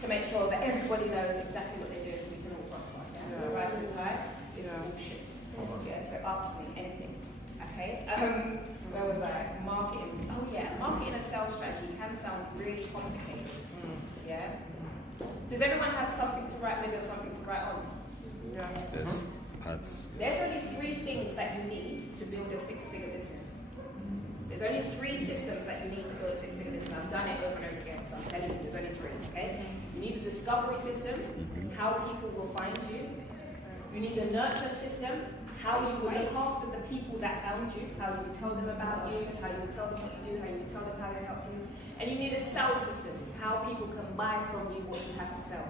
to make sure that everybody knows exactly what they're doing so we can all prosper. Yeah. Rise and tide. It's bullshit. Yeah, so ask me anything. Okay? Where was I? Marketing. Oh yeah, marketing and sales strategy can sound really complicated. Yeah? Does everyone have something to write with and something to write on? Yeah. There's pads. There's only 3 things that you need to build a 6-figure business. There's only 3 systems that you need to build a 6-figure business. I've done it over and over again, so I'm telling you, there's only 3, okay? You need a discovery system, how people will find you. You need a nurture system, how you will look after the people that found you, how you will tell them about you, how you will tell them what you do, how you will tell them how to help you. And you need a sales system, how people can buy from you what you have to sell.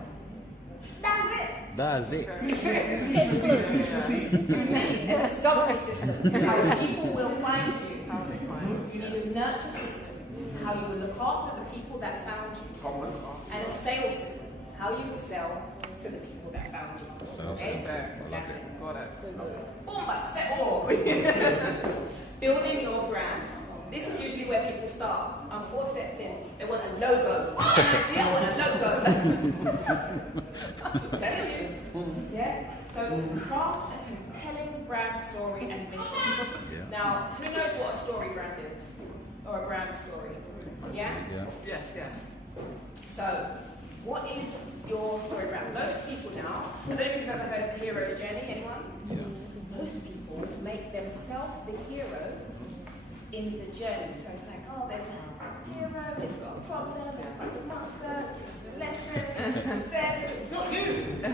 That's it. That's it. You need a discovery system, how people will find you. How they find You need a nurture system, how you will look after the people that found you. And a sales system, how you will sell to the people that found you. Sales Okay? system. I love it. Got it. Boom, step 4. Building your brand. This is usually where people start. I'm 4 steps in. They want a logo. I want a logo. I'm telling you. Yeah? So craft a compelling brand story and mission. Now, who knows what a story brand is? Or a brand story? Yeah? Yes, yes. So, what is your story brand? Most people now, I don't know if you've ever heard of hero's journey, anyone? Yeah. Most people make themselves the hero in the journey. So it's like, oh, there's a hero, they've got a problem, they're fighting a monster, lesson, it's not you.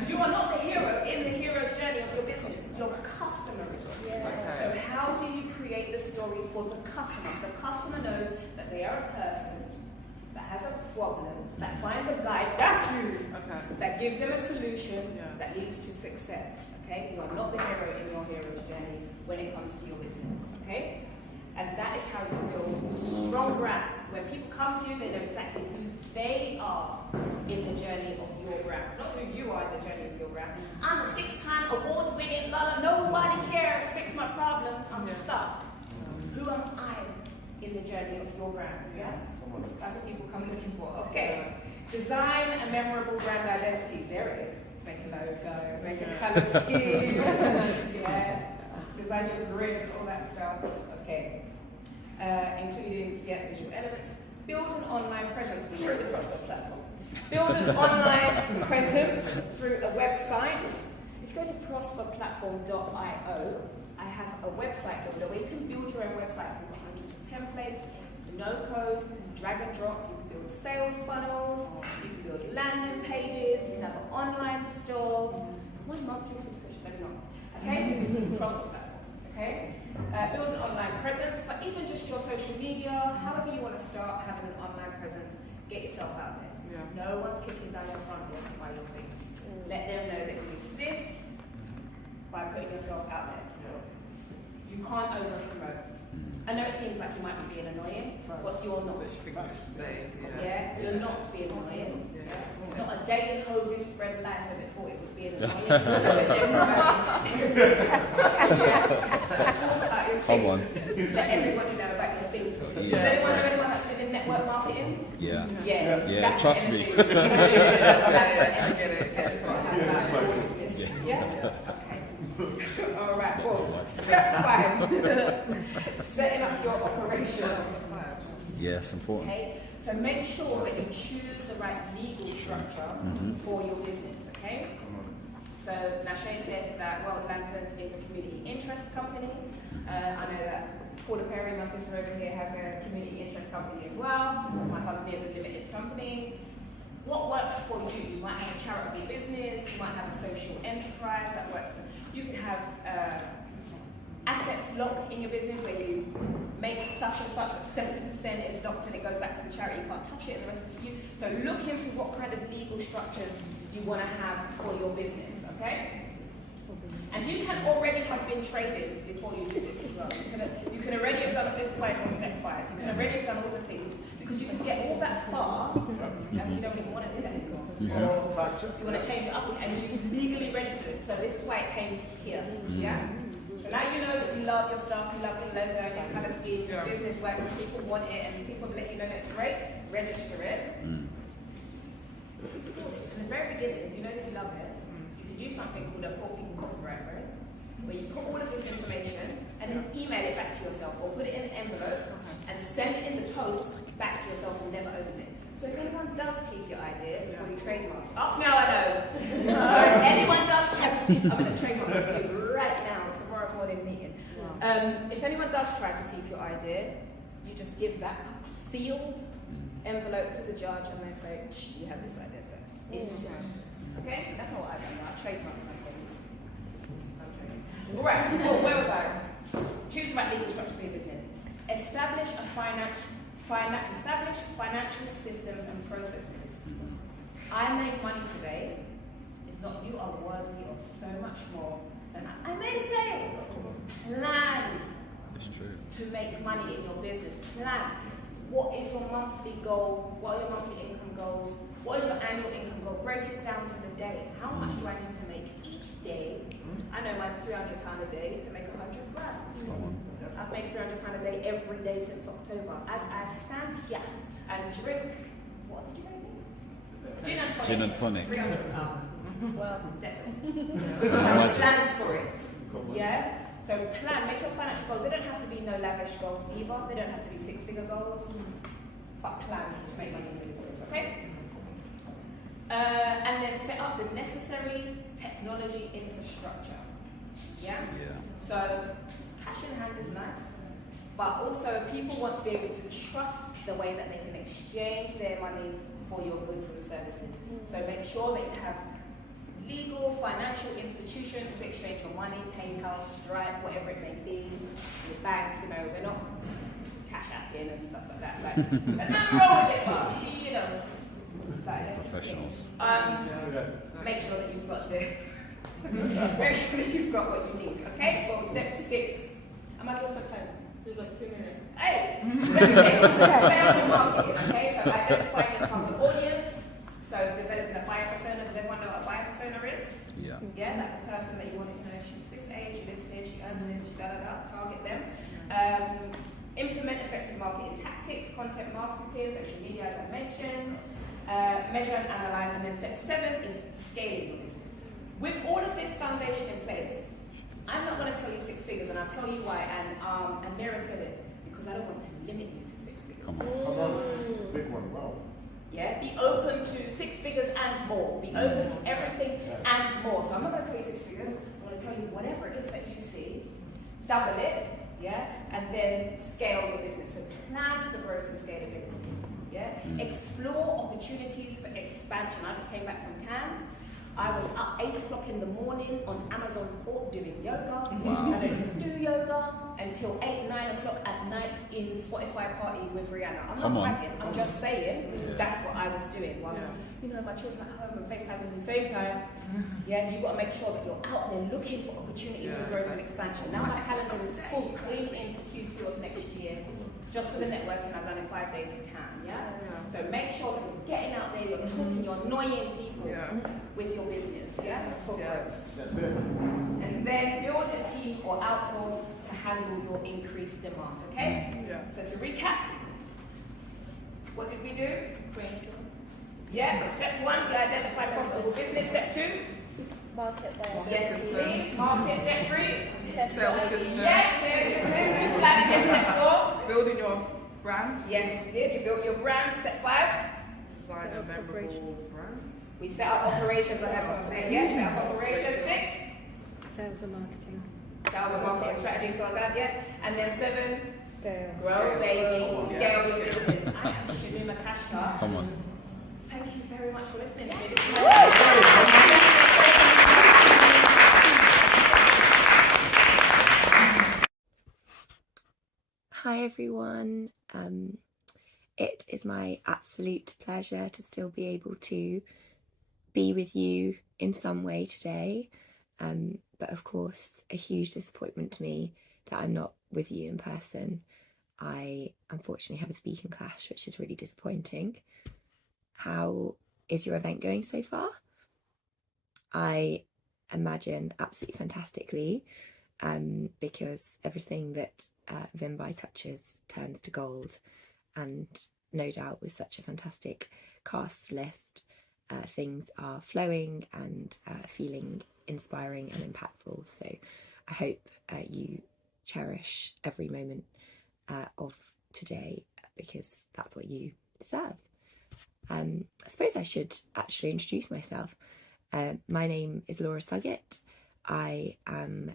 You are not the hero in the hero's journey of your business. Your customer is. Okay. So how do you create the story for the customer? The customer knows that they are a person that has a problem, that finds a guide, that's you, Okay. that gives them a solution, Yeah. that leads to success. Okay, you are not the hero in your hero's journey when it comes to your business. Okay, and that is how you build a strong brand. When people come to you, they know exactly who they are in the journey of your brand, not who you are in the journey of your brand. I'm a 6-time award-winning, nobody cares, fix my problem, I'm stuck. Who am I in the journey of your brand? Yeah, that's what people come looking for. Okay, design a memorable brand identity. There it is. Make a logo, make a color scheme. Yeah, design your grid and all that stuff. Okay, including visual elements. Build an online presence through the Prospect platform. Build an online presence through a website. If you go to prosperplatform.io, I have a website builder where you can build your own website with hundreds of templates, no code, drag and drop. You can build sales funnels, you can build landing pages, you can have an online store, one monthly subscription, maybe not. Okay, you can do Prosper platform. Okay, build an online presence, but even just your social media, however you want to start having an online presence, get yourself out there. Yeah. No one's kicking down your front door to buy your things. Let them know that you exist by putting yourself out there. You can't over promote. I know it seems like you might be being annoying, but you're not. Yeah, you're not being annoying. Yeah. Not a day in Hovis spread life as it thought it was being annoying. Come on. Let everybody know about your things. Does anyone know anyone that's been in network marketing? Yeah. Yeah, Trust me. That's what I have about your business. Yeah? Okay. All right, well, step 5, setting up your operations. Yes, important. Okay, so make sure that you choose the right legal structure for your business, okay? So Nashe said that World Lanterns is a community interest company. I know that Paula Perry, my sister over here, has a community interest company as well. My company is a limited company. What works for you? You might have a charitable business, you might have a social enterprise that works for you. You can have assets locked in your business where you make such and such, but 70% is locked and it goes back to the charity. You can't touch it and the rest is you. So look into what kind of legal structures you want to have for your business, okay? And you can already have been trading before you do this as well. You can already have done, this is why it's on step 5, you can already have done all the things because you can get all that far and you don't even want to do that anymore. Or you want to change it up and you legally register it. So this is why it came here, yeah? So now you know that you love your stuff, you love your logo, your colour scheme, your business works, and people want it, and people let you know that it's great, register it. In the very beginning, if you know that you love it, you can do something called a popping copyright, right? Where you put all of this information and then email it back to yourself, or put it in an envelope and send it in the post back to yourself and never open it. So if anyone does teeth your idea before you trademark, ask now I know. If anyone does try to teeth, I'm going to trademark this thing right now, tomorrow morning meeting. If anyone does try to teeth your idea, you just give that sealed envelope to the judge and they say, you have this idea first. It's yours. Okay? That's not what I've done. I trademark my things. Alright, well, where was I? Choose the right legal structure for your business. Establish financial systems and processes. I made money today. It's not you are worthy of so much more than I made a sale. Plan to make money in your business. Plan. What is your monthly goal? What are your monthly income goals? What is your annual income goal? Break it down to the day. How much do I need to make each day? I know my £300 a day to make 100 grand. I've made £300 a day every day since October. As I stand here and drink, what did you drink? Gin and tonic. 300 Well, definitely. I planned for it. Yeah? So plan, make your financial goals. They don't have to be no lavish goals either. They don't have to be 6-figure goals. But plan to make money in your business, okay? And then set up the necessary technology infrastructure. Yeah? So cash in hand is nice, but also people want to be able to trust the way that they can exchange their money for your goods and services. So make sure that you have legal financial institutions to exchange your money, PayPal, Stripe, whatever it may be, your bank, you know, we're not cash apping and stuff like that. Like, there's nothing wrong with it, but you know, Professionals. Make sure that you've got the make sure that you've got what you need. Okay? Well, step 6. Am I good for 10? We've got 3 minutes. Hey! Step 6. Sales and marketing. Okay? So identifying your target audience. So developing a buyer persona. Does everyone know what a buyer persona is? Yeah. Yeah, like the person that you want to know. She's this age, she lives here, she earns this, she target them. Implement effective marketing tactics, content marketing, social media as I mentioned. Measure and analyze, and then step 7 is scaling your business. With all of this foundation in place, I'm not going to tell you 6 figures, and I'll tell you why. And Emirah said it because I don't want to limit you to 6 figures. Come on. Come on. Big one, wow. Yeah, be open to 6 figures and more. Be open to everything and more. So I'm not going to tell you 6 figures. I'm going to tell you whatever it is that you see, double it, yeah, and then scale your business. So plan for growth and scalability. Yeah, explore opportunities for expansion. I just came back from Cannes. I was up 8 o'clock in the morning on Amazon Port doing yoga. Wow. I didn't do yoga until 8, 9 o'clock at night in Spotify party with Rihanna. I'm Come not on. bragging, I'm just saying that's what I was doing. Whilst, you know, my children at home and FaceTime at the same time. Yeah, you got to make sure that you're out there looking for opportunities for growth and expansion. Now my calendar is full, clean into Q2 of next year. Just for the networking I've done in 5 days of Cannes, yeah? So make sure that you're getting out there, you're talking, you're annoying people with your business, yeah? That's it. And then build a team or outsource to handle your increased demand, okay? So to recap, what did we do? Brainstorm. Yeah, step 1, we identified profitable business. Step 2, Market there. yes, please. Market. Step 3, Sales system. yes, business planning. Step 4, Building your brand. yes, you did. You built your brand. Step 5, Design a memorable brand. we set up operations. Like that's what I'm saying. Yes, set up operations. 6, Sales and marketing. sales and marketing strategies like that. Yeah, and then 7, Scale. grow, baby, scale your business. I am Shenuma Kashta. Come on. Thank you very much for listening to me. Hi everyone. It is my absolute pleasure to still be able to be with you in some way today. But of course, a huge disappointment to me that I'm not with you in person. I unfortunately have a speaking clash, which is really disappointing. How is your event going so far? I imagine absolutely fantastically, because everything that Vimbai touches turns to gold, and no doubt with such a fantastic cast list, things are flowing and feeling inspiring and impactful. So I hope you cherish every moment of today, because that's what you deserve. I suppose I should actually introduce myself. My name is Suggitt. I am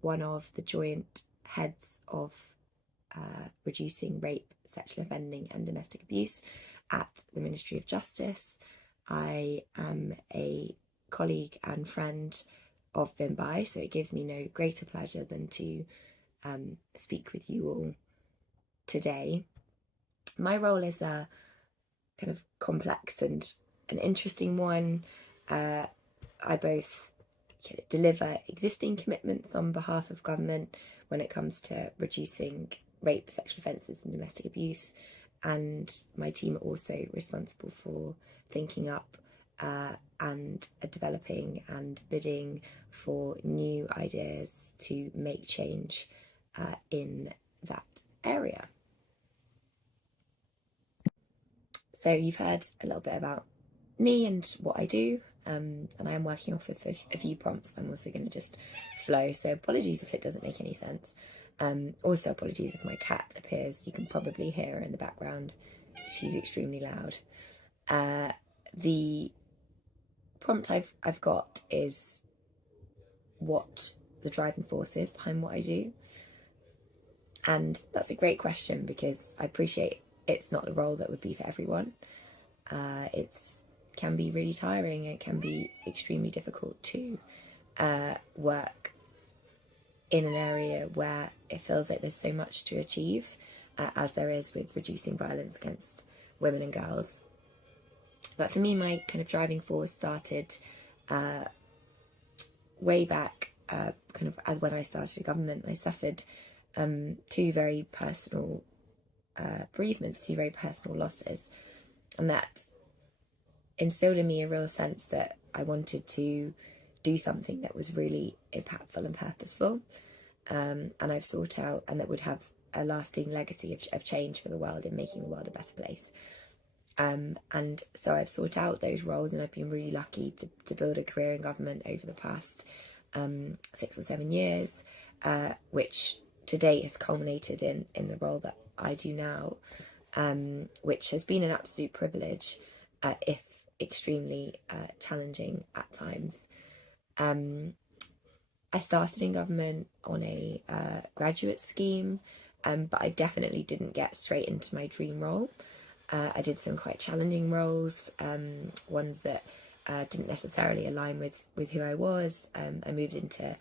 one of the joint heads of reducing rape, sexual offending and domestic abuse at the Ministry of Justice. I am a colleague and friend of Vimbai, so it gives me no greater pleasure than to speak with you all today. My role is a kind of complex and an interesting one. I both deliver existing commitments on behalf of government when it comes to reducing rape, sexual offences and domestic abuse, and my team are also responsible for thinking up and developing and bidding for new ideas to make change in that area. So you've heard a little bit about me and what I do, and I am working off of a few prompts. I'm also going to just flow, so apologies if it doesn't make any sense. Also apologies if my cat appears. You can probably hear her in the background. She's extremely loud. The prompt I've got is what the driving force is behind what I do. And that's a great question, because I appreciate it's not a role that would be for everyone. It can be really tiring. It can be extremely difficult to work in an area where it feels like there's so much to achieve, as there is with reducing violence against women and girls. But for me, my kind of driving force started way back, kind of as when I started government. I suffered two very personal bereavements, two very personal losses, and that instilled in me a real sense that I wanted to do something that was really impactful and purposeful, and I've sought out, and that would have a lasting legacy of change for the world and making the world a better place. And so I've sought out those roles, and I've been really lucky to build a career in government over the past 6 or 7 years, which to date has culminated in the role that I do now, which has been an absolute privilege, if extremely challenging at times. I started in government on a graduate scheme, but I definitely didn't get straight into my dream role. I did some quite challenging roles, ones that didn't necessarily align with who I was. I moved into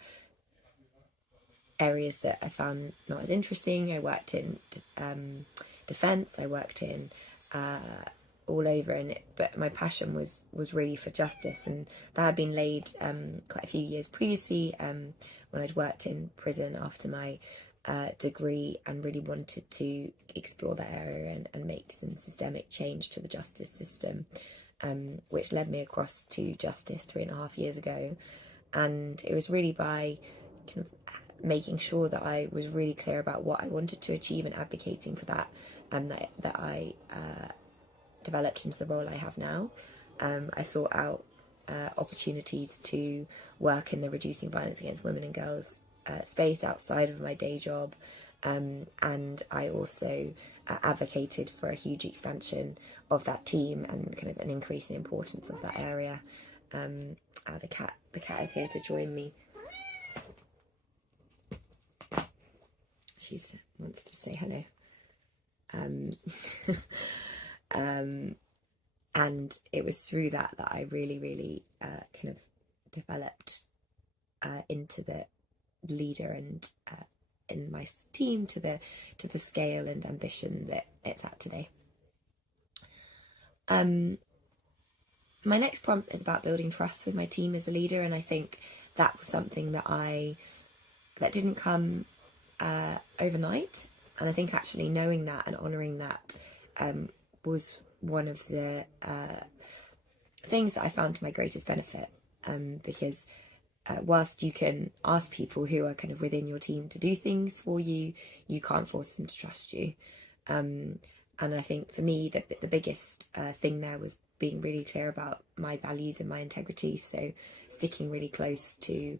areas that I found not as interesting. I worked in defence, I worked in all over, but my passion was really for justice, and that had been laid quite a few years previously, when I'd worked in prison after my degree, and really wanted to explore that area and make some systemic change to the justice system, which led me across to justice 3.5 years ago. And it was really by kind of making sure that I was really clear about what I wanted to achieve and advocating for that, that I developed into the role I have now. I sought out opportunities to work in the reducing violence against women and girls space outside of my day job, and I also advocated for a huge expansion of that team and kind of an increase in importance of that area. The cat is here to join me. She wants to say hello. And it was through that I really kind of developed into the leader and in my team to the scale and ambition that it's at today. My next prompt is about building trust with my team as a leader, and I think that was something that didn't come overnight, and I think actually knowing that and honouring that was one of the things that I found to my greatest benefit, because whilst you can ask people who are kind of within your team to do things for you, you can't force them to trust you. And I think for me, the biggest thing there was being really clear about my values and my integrity. So sticking really close to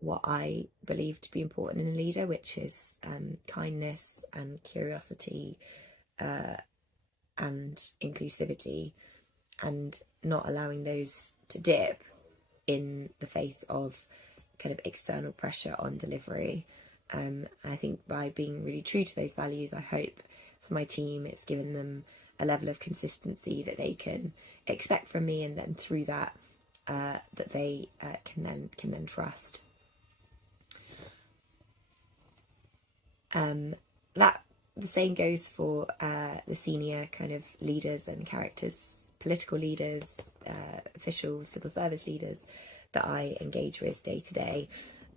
what I believe to be important in a leader, which is kindness and curiosity and inclusivity, and not allowing those to dip in the face of kind of external pressure on delivery. I think by being really true to those values, I hope for my team it's given them a level of consistency that they can expect from me, and then through that that they can then trust. That the same goes for the senior kind of leaders and characters, political leaders, officials, civil service leaders that I engage with day to day.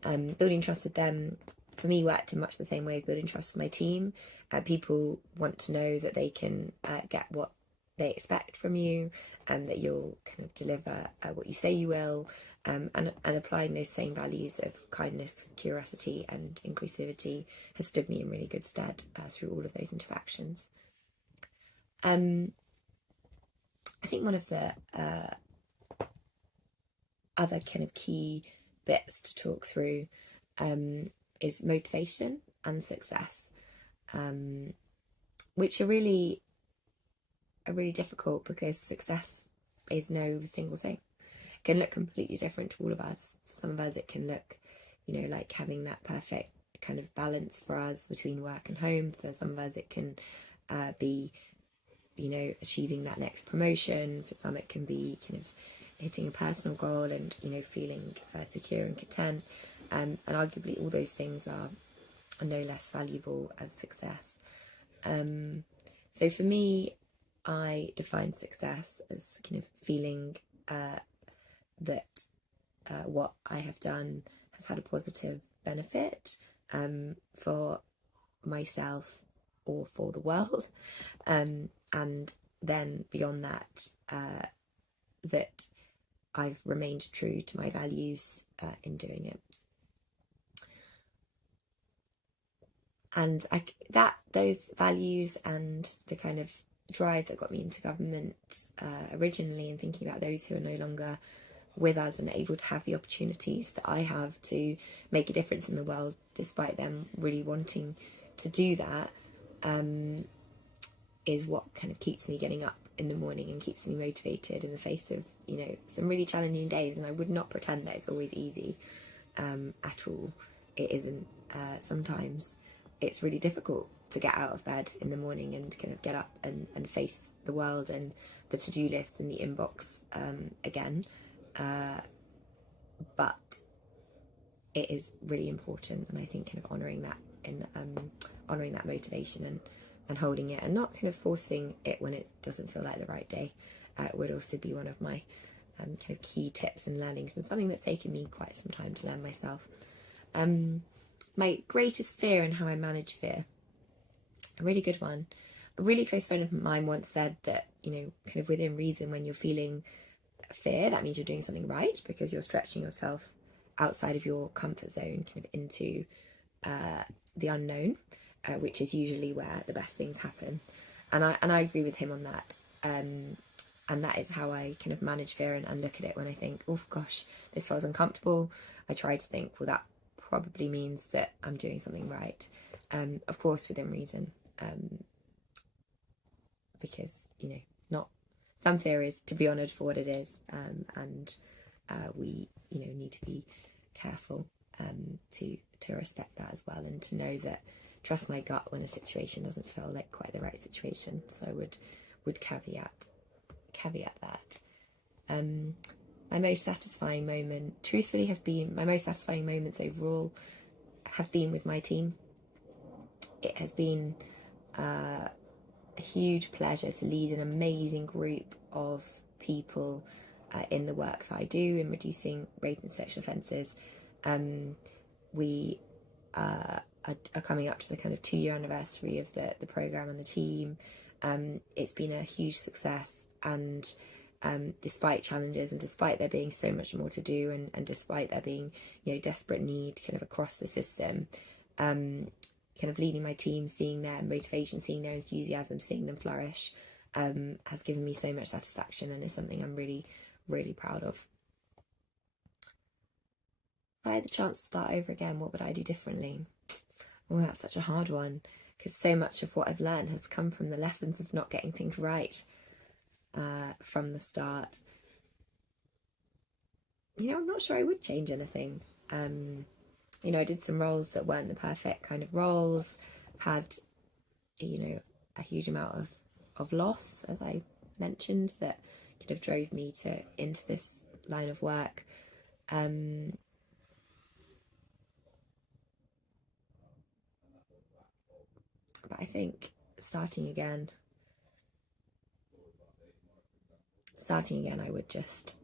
Building trust with them, for me, worked in much the same way as building trust with my team. People want to know that they can get what they expect from you, and that you'll kind of deliver what you say you will, and applying those same values of kindness, curiosity and inclusivity has stood me in really good stead through all of those interactions. I think one of the other kind of key bits to talk through is motivation and success, which are really difficult, because success is no single thing. It can look completely different to all of us. For some of us it can look, like having that perfect kind of balance for us between work and home. For some of us it can be achieving that next promotion. For some it can be kind of hitting a personal goal and feeling secure and content, and arguably all those things are no less valuable as success. So for me, I define success as kind of feeling that what I have done has had a positive benefit for myself or for the world, and then beyond that, that I've remained true to my values in doing it. And those values and the kind of drive that got me into government originally, and thinking about those who are no longer with us and able to have the opportunities that I have to make a difference in the world, despite them really wanting to do that, is what kind of keeps me getting up in the morning and keeps me motivated in the face of, you know, some really challenging days. And I would not pretend that it's always easy at all. It isn't. Sometimes it's really difficult to get out of bed in the morning and kind of get up and face the world and the to-do list and the inbox again. But it is really important, and I think kind of honouring that in honouring that motivation and holding it, and not kind of forcing it when it doesn't feel like the right day, would also be one of my kind of key tips and learnings, and something that's taken me quite some time to learn myself. My greatest fear and how I manage fear, a really good one. A really close friend of mine once said that, you know, kind of within reason, when you're feeling fear, that means you're doing something right, because you're stretching yourself outside of your comfort zone, kind of into the unknown, which is usually where the best things happen. And I agree with him on that. And that is how I kind of manage fear and look at it when I think, oh gosh, this feels uncomfortable. I try to think, well, that probably means that I'm doing something right. Of course, within reason, because, you know, not some fear is to be honoured for what it is, and we, you know, need to be careful to respect that as well, and to know that, trust my gut when a situation doesn't feel like quite the right situation. So I would caveat that. My most satisfying moment, truthfully, my most satisfying moments overall have been with my team. It has been a huge pleasure to lead an amazing group of people in the work that I do in reducing rape and sexual offences. We are coming up to the kind of 2-year anniversary of the programme and the team. It's been a huge success, and despite challenges, and despite there being so much more to do, and despite there being, you know, desperate need kind of across the system, kind of leading my team, seeing their motivation, seeing their enthusiasm, seeing them flourish, has given me so much satisfaction, and is something I'm really, really proud of. If I had the chance to start over again, what would I do differently? Oh, that's such a hard one, because so much of what I've learned has come from the lessons of not getting things right from the start. You know, I'm not sure I would change anything. You know, I did some roles that weren't the perfect kind of roles, had, you know, a huge amount of loss, as I mentioned, that kind of drove me into this line of work. But I think starting again, I would just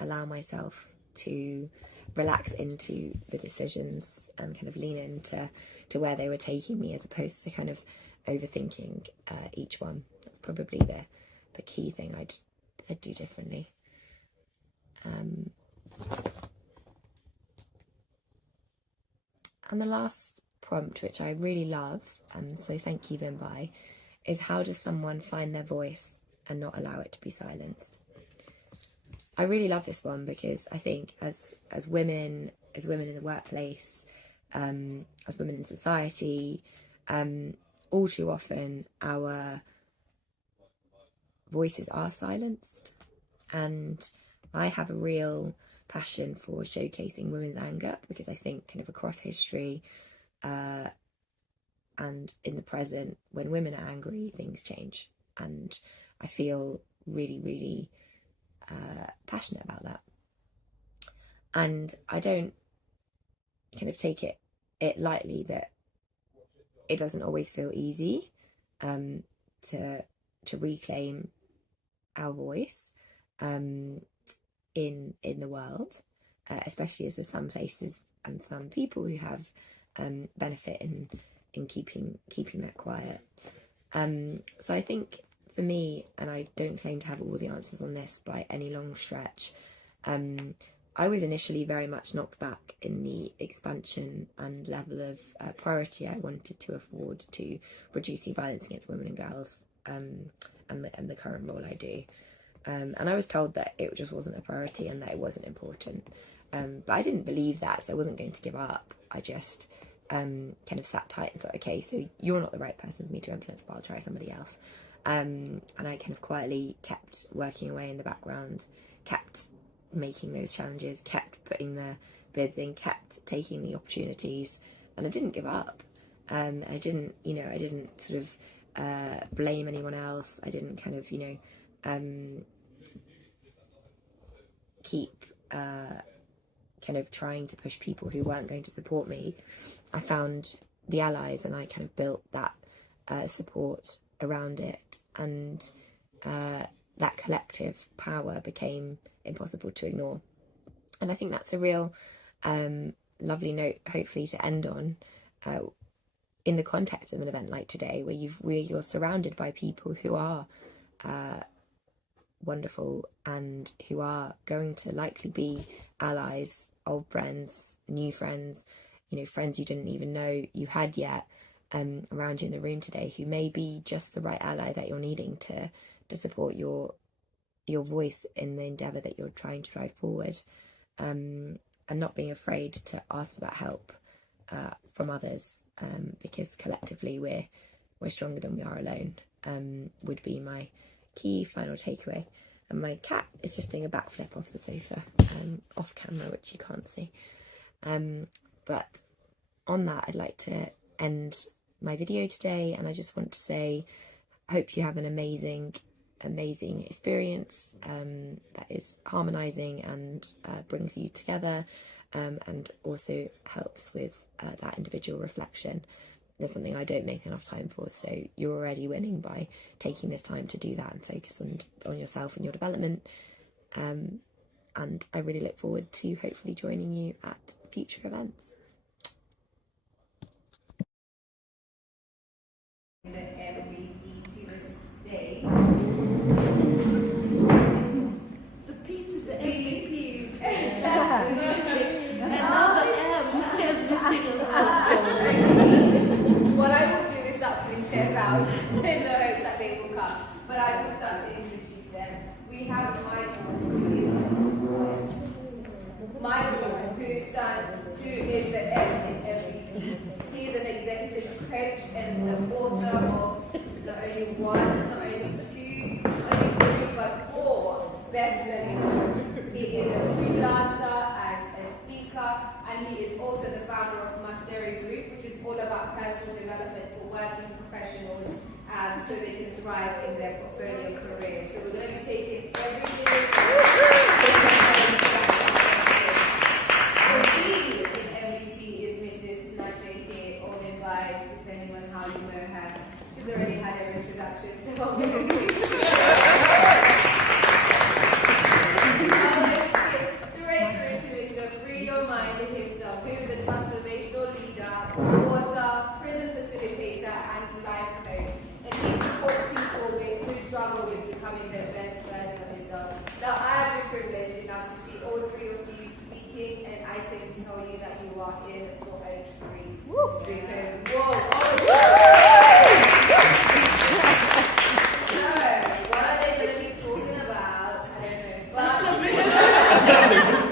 allow myself to relax into the decisions and kind of lean into where they were taking me, as opposed to kind of overthinking each one. That's probably the key thing I'd do differently. And the last prompt, which I really love, so thank you, Vimbai, is how does someone find their voice and not allow it to be silenced? I really love this one, because I think as women in the workplace, as women in society, all too often our voices are silenced, and I have a real passion for showcasing women's anger, because I think kind of across history and in the present, when women are angry, things change, and I feel really, really passionate about that. And I don't kind of take it lightly that it doesn't always feel easy. to reclaim our voice in the world, especially as there's some places and some people who have benefit in keeping that quiet. So I think for me, and I don't claim to have all the answers on this by any long stretch, I was initially very much knocked back in the expansion and level of priority I wanted to afford to reducing violence against women and girls, and the current role I do. And I was told that it just wasn't a priority and that it wasn't important. But I didn't believe that, so I wasn't going to give up. I just kind of sat tight and thought, okay, so you're not the right person for me to influence, but I'll try somebody else. And I kind of quietly kept working away in the background, kept making those challenges, kept putting the bids in, kept taking the opportunities, and I didn't give up. I didn't sort of blame anyone else. I didn't kind of, keep kind of trying to push people who weren't going to support me. I found the allies and I kind of built that support around it, and that collective power became impossible to ignore. And I think that's a real lovely note, hopefully, to end on in the context of an event like today, where you're surrounded by people who are wonderful and who are going to likely be allies, old friends, new friends, friends you didn't even know you had yet around you in the room today, who may be just the right ally that you're needing to support your voice in the endeavour that you're trying to drive forward, and not being afraid to ask for that help from others, because collectively we're stronger than we are alone, would be my key final takeaway. And my cat is just doing a backflip off the sofa, off camera, which you can't see. But on that, I'd like to end my video today, and I just want to say, I hope you have an amazing experience that is harmonizing and brings you together, and also helps with that individual reflection. There's something I don't make enough time for, so you're already winning by taking this time to do that and focus on yourself and your development. And I really look forward to hopefully joining you at future events. The MVP to this day. The P to the MVP. And now the M is missing as well. What I will do is start putting chairs out in the hopes that they will come. But I will start to introduce them. We have Michael, who is the M in MVP. He is an executive coach and the author of not only one, not only two, not only three, but 4 best-selling books. He is a freelancer and a speaker, and he is also the founder of Mastery Group, which is all about personal development for working professionals, so they can thrive in their portfolio careers. So we're going to be taking everything. The B in MVP is Mrs. Nashe here, or Vimbai, depending on how you know her. She's already had her introduction, so I'm going to let's get straight through to Mr. Free Your Mind himself, who is a transformational leader, author, prison facilitator, and life coach. And he supports people who struggle with becoming their best version of themselves. Now, I have been privileged enough to see all 3 of you speaking, and I can tell you that you are in for a treat. Because, whoa, so, what are they going to be talking about? I don't know.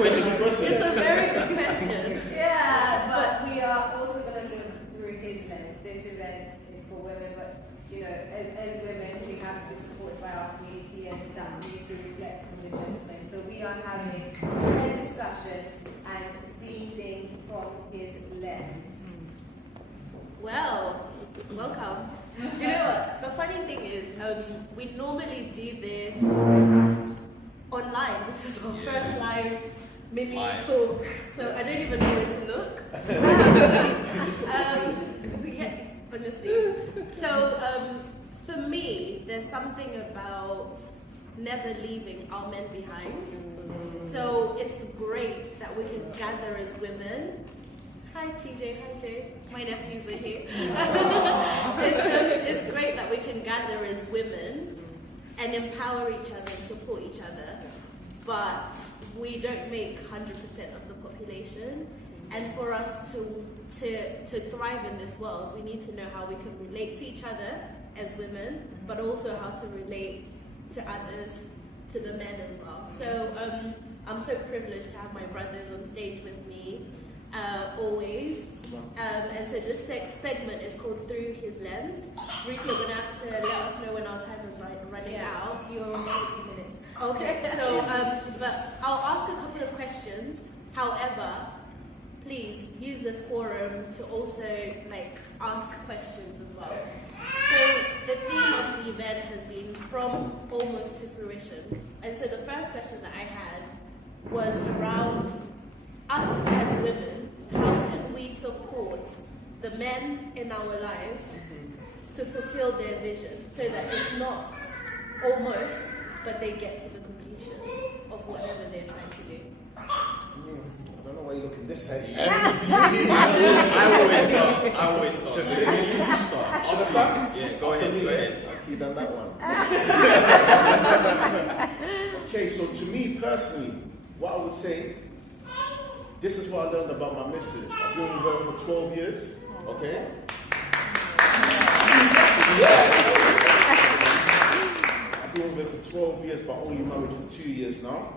It's a very good question. Yeah, but we are also going to look through his lens. This event is for women, but as women, we have to be supported by our community, and that community reflects on the gentlemen. So we are having a discussion and seeing things from his lens. Well, welcome. Do you know what? The funny thing is, we normally do this online. This is our first live mini talk, so I don't even know where to look. Yeah, honestly. So For me, there's something about never leaving our men behind. So it's great that we can gather as women. Hi TJ, hi Jay. My nephews are here. It's great that we can gather as women and empower each other and support each other. But we don't make 100% of the population. And for us to thrive in this world, we need to know how we can relate to each other as women, but also how to relate to others, to the men as well. So I'm so privileged to have my brothers on stage with me, always. And so this segment is called Through His Lens. Ruth, you're going to have to let us know when our time is running out. You're on 40 minutes. Okay, so, but I'll ask a couple of questions. However, please use this forum to also ask questions as well. So the theme of the event has been from almost to fruition. And so the first question that I had was around us as women. How can we support the men in our lives to fulfill their vision so that it's not almost, but they get to the completion of whatever they're trying to do? I don't know why you're looking this side. I always start. Just say you start. Should I start? Yeah, go ahead. Okay, you done that one. Okay, so to me personally, what I would say, this is what I learned about my missus. I've been with her for 12 years, okay? I've been with her for 12 years, but only married for 2 years now.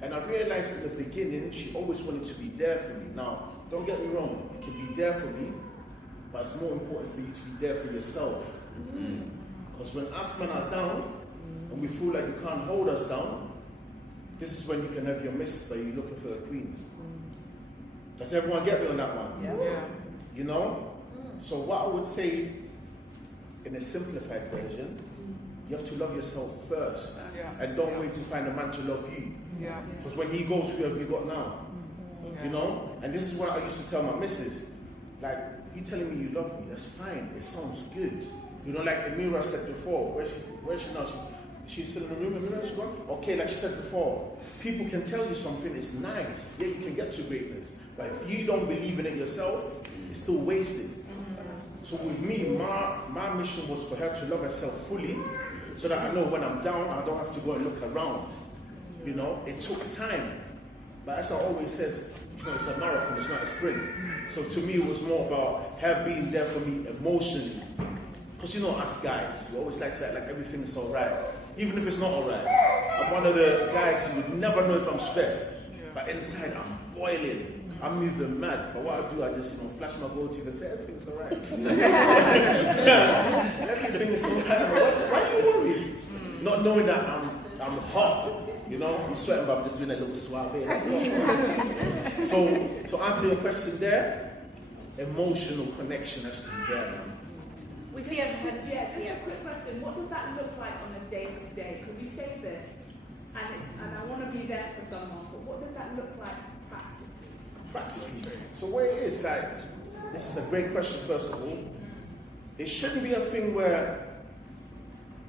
And I realized in the beginning, she always wanted to be there for me. Now, don't get me wrong, you can be there for me, but it's more important for you to be there for yourself. Because when us men are down, and we feel like you can't hold us down, this is when you can have your missus, but you're looking for a queen. Does everyone get me on that one? Yeah. You know? So what I would say, in a simplified version, you have to love yourself first. And don't wait to find a man to love you. Because when he goes, who have you got now? You know? And this is what I used to tell my missus. Like, you telling me you love me, that's fine. It sounds good. You know, like Emirah said before, where's she now? She's still in the room, Emirah, she gone? Okay, like she said before, people can tell you something, it's nice. Yeah, you can get to greatness. But if you don't believe in it yourself, it's still wasted. So with me, my mission was for her to love herself fully, so that I know when I'm down, I don't have to go and look around. You know, it took time. But as I always says, it's a marathon, it's not a sprint. So to me, it was more about her being there for me emotionally. Because you know us guys, we always like to act like everything is alright. Even if it's not alright. I'm one of the guys who would never know if I'm stressed. But inside, I'm boiling. I'm moving mad. But what I do, I just, flash my gold teeth and say, everything's alright. Everything is alright. Why are you worried? Not knowing that I'm hot. I'm sweating, but I'm just doing a little swab here. So, to answer your question there, emotional connection has to be there, man. We see a Just a quick question. What does that look like on a day-to-day? Because we say this, and I want to be there for someone, but what does that look like practically? So where it is, this is a great question, first of all. It shouldn't be a thing where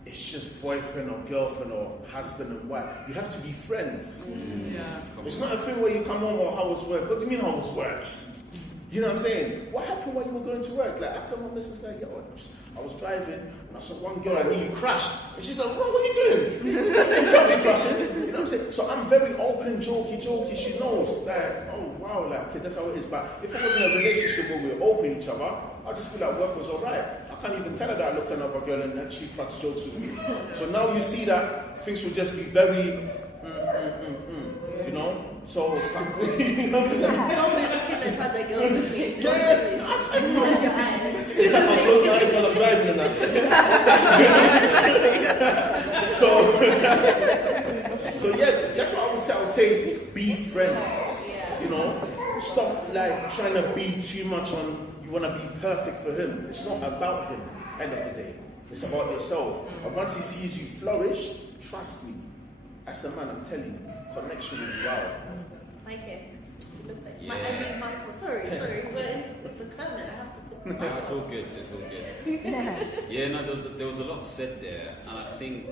it's just boyfriend or girlfriend or husband and wife. You have to be friends. It's not a thing where you come home or how was work. What do you mean how was work? You know what I'm saying? What happened while you were going to work? Like, I tell my missus, I was driving and I saw one girl I nearly crashed. And she's like, what are you doing? You can't be crashing. You know what I'm saying? So I'm very open, jokey. She knows that, oh wow, okay, that's how it is. But if I was in a relationship where we were open each other, I'd just be like, work was alright. I can't even tell her that I looked at another girl and that she cracks jokes with me. So now you see that things will just be very, So, don't be looking at other girls with me. Close your eyes. I close my eyes while I'm driving and that. So yeah, that's what I would say. I would say be friends. Stop trying to be too much on you want to be perfect for him. It's not about him. End of the day, it's about yourself. And once he sees you flourish, trust me, as a man, I'm telling you, connection will be wild. Mike, it looks like Michael. Sorry. We're in the comment. I have to talk. It's all good. It's all good. Yeah, no, there was a lot said there, and I think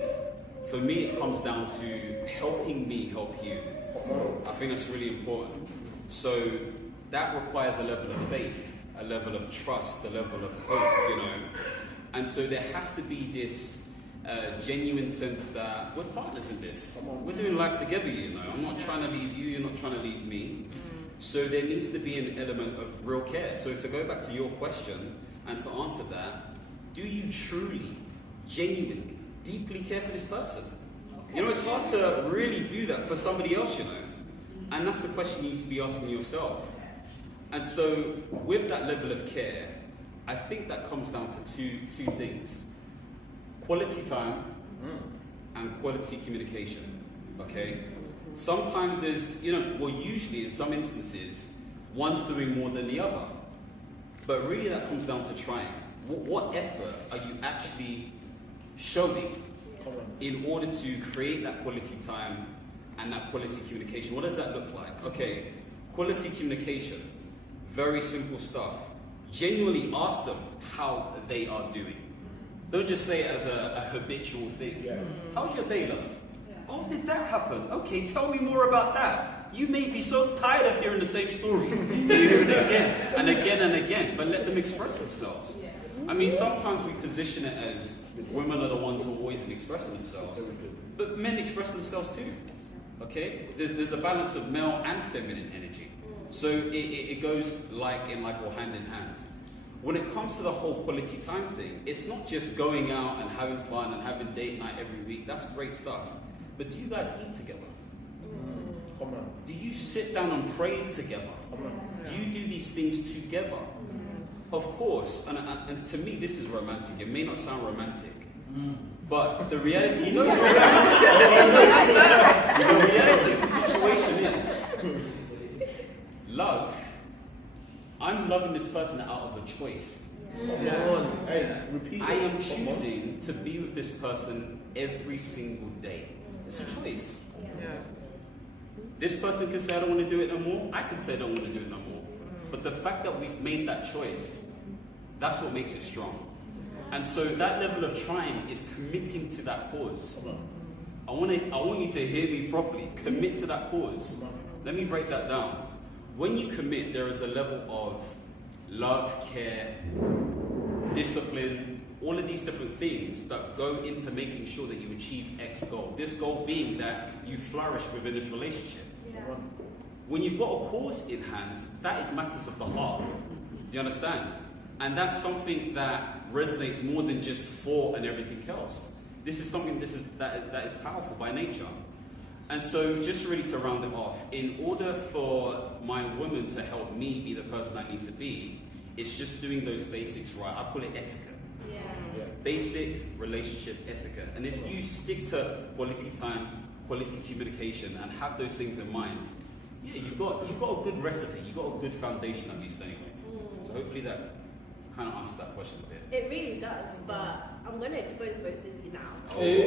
for me it comes down to helping me help you. I think that's really important. So that requires a level of faith, a level of trust, a level of hope, you know. And so there has to be this genuine sense that we're partners in this. We're doing life together, you know. I'm not trying to leave you, you're not trying to leave me. So there needs to be an element of real care. So to go back to your question and to answer that, do you truly, genuinely, deeply care for this person? You know, it's hard to really do that for somebody else, you know. And that's the question you need to be asking yourself. And so with that level of care, I think that comes down to two things. Quality time and quality communication, okay? Sometimes there's, you know, well, usually in some instances, one's doing more than the other. But really that comes down to trying. What effort are you actually showing in order to create that quality time and that quality communication? What does that look like? Okay, quality communication, very simple stuff. Genuinely ask them how they are doing. Don't just say it as a habitual thing. How's your day, love? Oh, did that happen? Okay, tell me more about that. You may be so tired of hearing the same story. You hear it again and again and again, but let them express themselves. I mean, sometimes we position it as women are the ones who are always expressing themselves, but men express themselves too. Okay? There's a balance of male and feminine energy. So it goes like or hand in hand. When it comes to the whole quality time thing, it's not just going out and having fun and having date night every week. That's great stuff. But do you guys eat together? Come on. Do you sit down and pray together? Come on. Do you do these things together? Of course, and to me this is romantic. It may not sound romantic, but the reality, you know, it's romantic. The reality of the situation is, love, I'm loving this person out of a choice. Come on. Hey, repeat it. I am choosing to be with this person every single day. It's a choice. This person can say I don't want to do it no more. I can say I don't want to do it no more. But the fact that we've made that choice, that's what makes it strong. And so that level of trying is committing to that cause. I want you to hear me properly. Commit to that cause. Let me break that down. When you commit, there is a level of love, care, discipline, all of these different things that go into making sure that you achieve X goal. This goal being that you flourish within this relationship. When you've got a cause in hand, that is matters of the heart. Do you understand? And that's something that resonates more than just for and everything else. This is something that is powerful by nature. And so just really to round it off, in order for my woman to help me be the person I need to be, it's just doing those basics right. I call it etiquette. Basic relationship etiquette. And if you stick to quality time, quality communication, and have those things in mind, you've got a good recipe, you've got a good foundation at least anyway. So hopefully that kind of answers that question a bit. It really does, but I'm going to expose both of you now. Because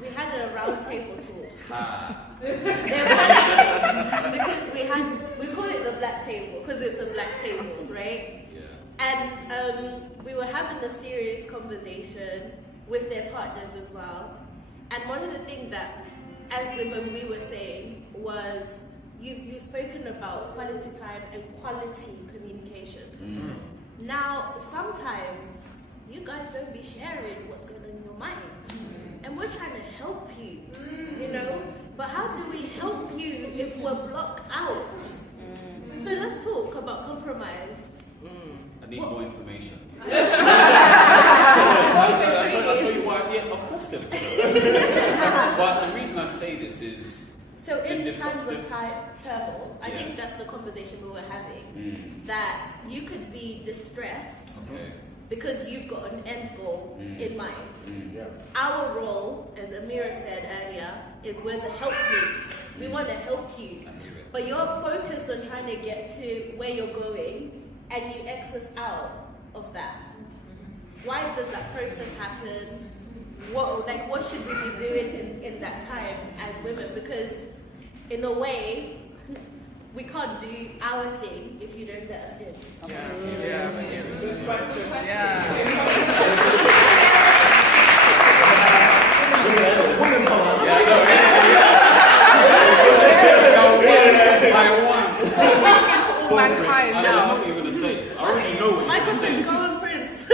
we had a round table talk. Because we call it the black table because it's a black table, right? And we were having a serious conversation with their partners as well. And one of the things that, as women, we were saying was, you've spoken about quality time and quality communication. Now, sometimes you guys don't be sharing what's going on in your mind. And we're trying to help you, you know? But how do we help you if we're blocked out? So let's talk about compromise. I need more information. I'll tell you why. Yeah, of course they're But the reason I say this is... So in times of turmoil, I think that's the conversation we were having. That you could be distressed because you've got an end goal in mind. Our role, as Emirah said earlier, is we're the helpmates. We want to help you. But you're focused on trying to get to where you're going and you X us out of that. Why does that process happen? What should we be doing in that time as women? Because in a way, we can't do our thing if you don't let us in. Good question. All mankind I now. know what you're going to say. I already know what you're Michael going to say. said, "Go on, Prince." I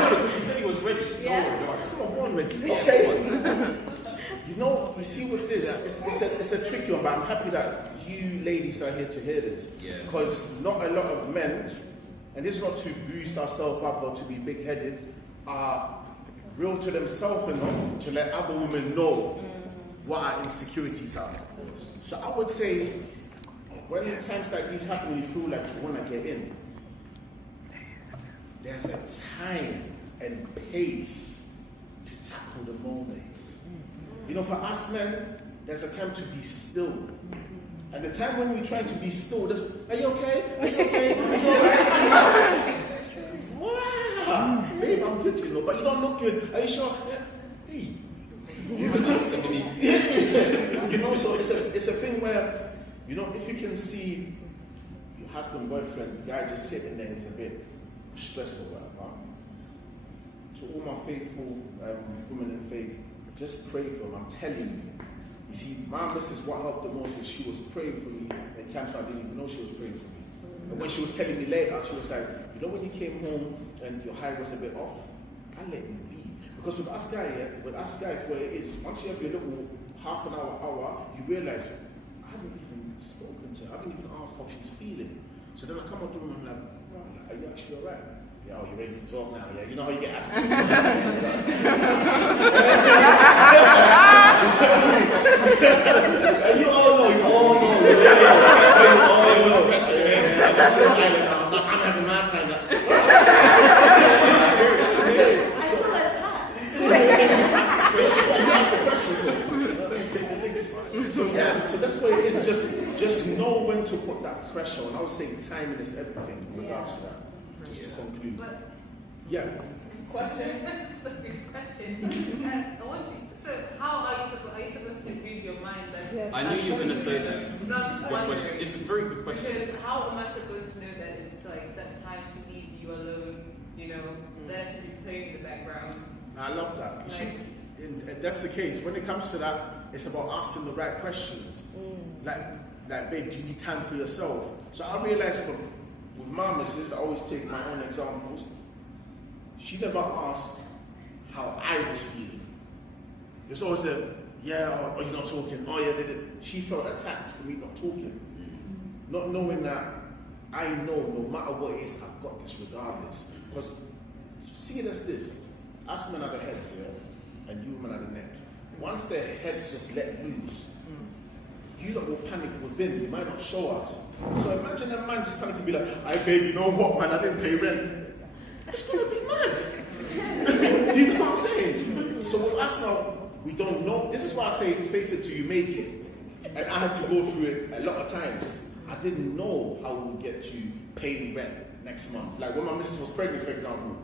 know because he said he was ready. Yeah. Okay. You know, you see with this, it's a tricky one, but I'm happy that you ladies are here to hear this. Yeah. Because not a lot of men, and this is not to boost ourselves up or to be big-headed, are real to themselves enough to let other women know what our insecurities are. So I would say, when times like these happen, you feel like you want to get in, there's a time and pace to tackle the moments. You know, for us men, there's a time to be still. And the time when we try to be still, there's, are you okay? Are you okay? Are you alright? Wow! Babe, I'm good, you know, but you don't look good. Are you sure? Hey. You know, so it's a thing where, you know, if you can see your husband, boyfriend, the guy just sitting there, he's a bit stressful, right? To all my faithful women in faith, just pray for him. I'm telling you. You see, my missus, what helped the most is she was praying for me at times I didn't even know she was praying for me. And when she was telling me later, she was like, you know, when you came home and your high was a bit off, I let you be. Because with us guys, where it is, once you have your little half an hour, you realize, I haven't even spoken to her. I haven't even asked how she's feeling. So then I come up to her and I'm like, right, are you actually all right? Yeah, oh, you're ready to talk now, yeah? You know how you get attitude. You all know. I'm having my time now. So that's why it is just know when to put that pressure on. I would say timing is everything in regards to that. Just to conclude. Yeah. Question. So how are you supposed to read your mind? I knew you were going to say that. No, I'm just wondering. It's a very good question. Because how am I supposed to know that it's like that time to leave you alone? You know, that should be playing in the background. I love that. You see, that's the case. When it comes to that, it's about asking the right questions. Like, babe, do you need time for yourself? So I realized with my missus, I always take my own examples. She never asked how I was feeling. It's always the, yeah, or you're not talking, oh yeah, she felt attacked for me not talking. Not knowing that I know no matter what it is, I've got this regardless. Because see it as this, us men are the heads here, and you women are the neck. Once their heads just let loose, you lot will panic within, you might not show us. So imagine a man just panicking and be like, hey babe, you know what man, I didn't pay rent. It's gonna be mad. You know what I'm saying? So with us now, we don't know. This is why I say faith it till you make it. And I had to go through it a lot of times. I didn't know how we would get to paying rent next month. Like when my missus was pregnant, for example,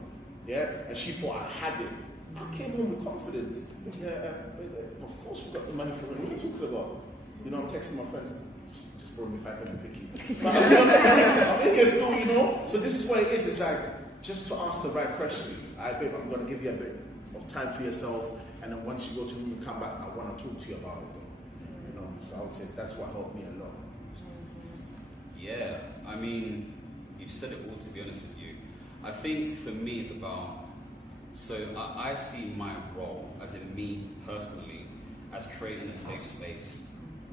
yeah, and she thought I had it. I came home with confidence. Yeah, of course we got the money for it. What are you talking about? You know, I'm texting my friends. Just borrow me 500 quickly. But I'm in here still, you know. So this is what it is. It's like just to ask the right questions. Babe, I'm going to give you a bit of time for yourself, and then once you go to me and come back, I want to talk to you about it, though. You know, so I would say that's what helped me a lot. Yeah, I mean, you've said it all. To be honest with you, I think for me it's about. So I see my role, as in me personally, as creating a safe space.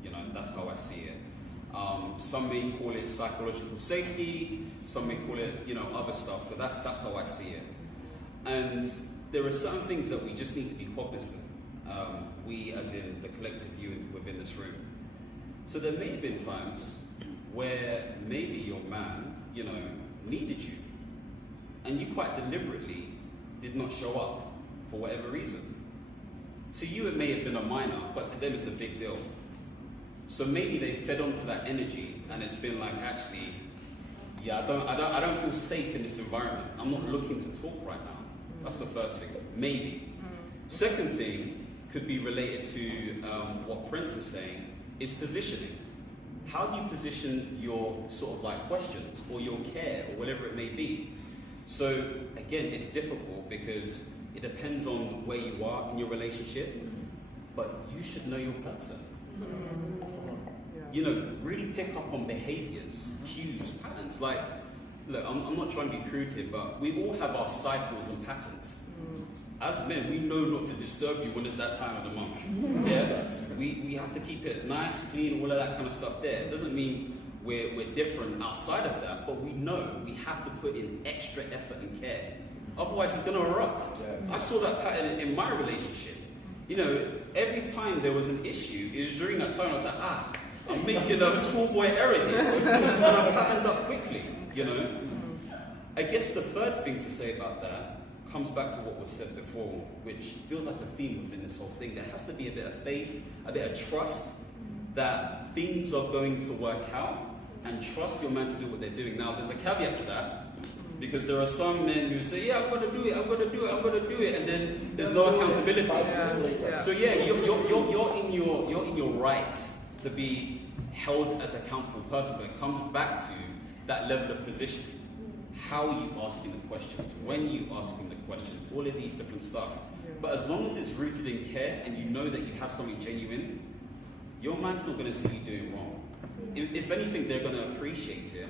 You know, that's how I see it. Some may call it psychological safety, some may call it, you know, other stuff, but that's how I see it. And there are certain things that we just need to be cognizant. We, as in the collective you within this room. So there may have been times where maybe your man, you know, needed you, and you quite deliberately did not show up for whatever reason. To you it may have been a minor, but to them it's a big deal. So maybe they fed onto that energy, and it's been like, actually, yeah, I don't feel safe in this environment. I'm not looking to talk right now. That's the first thing. Maybe. Second thing could be related to what Prince is saying, is positioning. how do you position your sort of like questions or your care or whatever it may be? So again, it's difficult because it depends on where you are in your relationship, but you should know your person. You know, really pick up on behaviors, cues, patterns. Like, look, I'm not trying to be crude here, but we all have our cycles and patterns. As men, we know not to disturb you when it's that time of the month. Yeah, we have to keep it nice, clean, all of that kind of stuff there. It doesn't mean we're different outside of that, but we know we have to put in extra effort and care. Otherwise, it's going to erupt. Yeah. I saw that pattern in my relationship. You know, every time there was an issue, it was during that time I was like, I'm making a schoolboy error here. And I patterned up quickly, you know. I guess the third thing to say about that comes back to what was said before, which feels like a theme within this whole thing. There has to be a bit of faith, a bit of trust that things are going to work out, and trust your man to do what they're doing. Now, there's a caveat to that, because there are some men who say, yeah, I'm going to do it, I'm going to do it, I'm going to do it, and then there's no accountability. So yeah, you're in your right to be held as an accountable person, but it comes back to that level of position. How are you asking the questions? When are you asking the questions? All of these different stuff. But as long as it's rooted in care and you know that you have something genuine, your man's not going to see you doing wrong. If anything, they're going to appreciate it.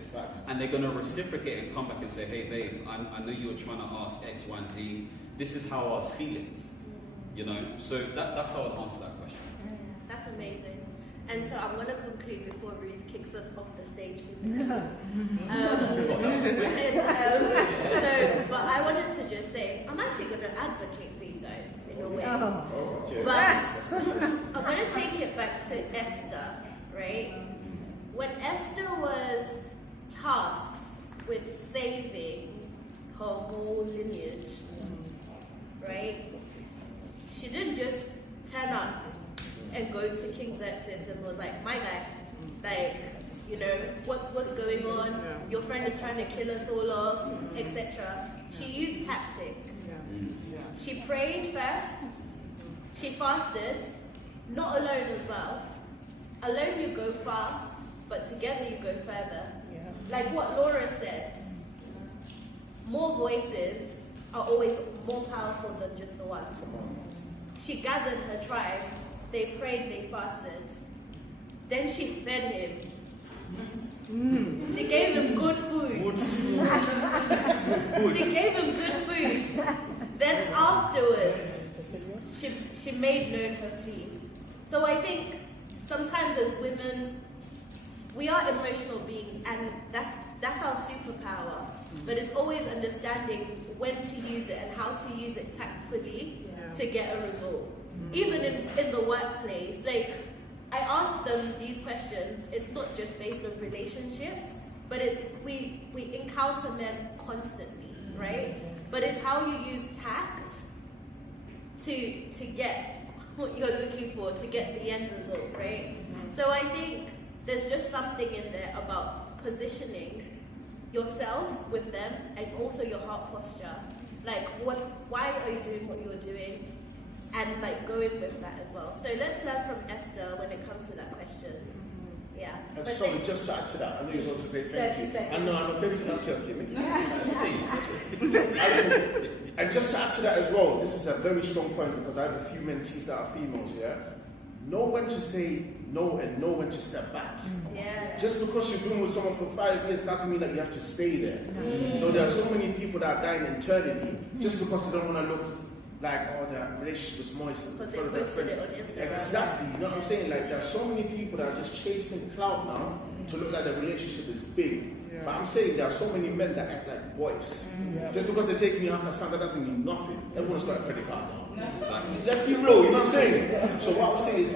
And they're going to reciprocate and come back and say, hey babe, I know you were trying to ask X, Y, and Z. This is how I was feeling. You know? So that's how I'd answer that question. That's amazing. And so I'm going to conclude before Ruth kicks us off the stage. But I wanted to just say, I'm actually going to advocate for you guys in a way. But I'm going to take it back to Esther, right? When Esther was tasked with saving her whole lineage, right? She didn't just turn up and go to King Xerxes and was like, my guy, like, you know, what's going on? Your friend is trying to kill us all off, etc. She used tactic. She prayed first. She fasted, not alone as well. Alone you go fast, but together you go further. Like what Laura said, more voices are always more powerful than just the one. She gathered her tribe. They prayed, they fasted. Then she fed him. She gave them good food. She gave them good food. Then afterwards, she made known her plea. So I think sometimes as women, we are emotional beings, and that's our superpower. But it's always understanding when to use it and how to use it tactfully to get a result. Even in the workplace, like, I ask them these questions. It's not just based on relationships, but it's we encounter men constantly, right? But it's how you use tact to get what you're looking for, to get the end result, right? So I think there's just something in there about positioning yourself with them and also your heart posture. Like, why are you doing what you're doing? And like going with that as well. So let's learn from Esther when it comes to that question. Yeah. And but sorry, just to add to that, I know you're going to say thank you. I know, tell me And just to add to that as well, this is a very strong point because I have a few mentees that are females, yeah? Know when to say no and know when to step back. Yes. Just because you've been with someone for 5 years doesn't mean that you have to stay there. You know, there are so many people that are dying internally just because they don't want to look like, oh, their relationship is moist in front of their friend. Exactly, you know what I'm saying? Like, there are so many people that are just chasing clout now to look like their relationship is big. But I'm saying there are so many men that act like boys. Just because they're taking me out of that doesn't mean nothing. Everyone's got a credit card now. Let's be real, you know what I'm saying? So what I would say is,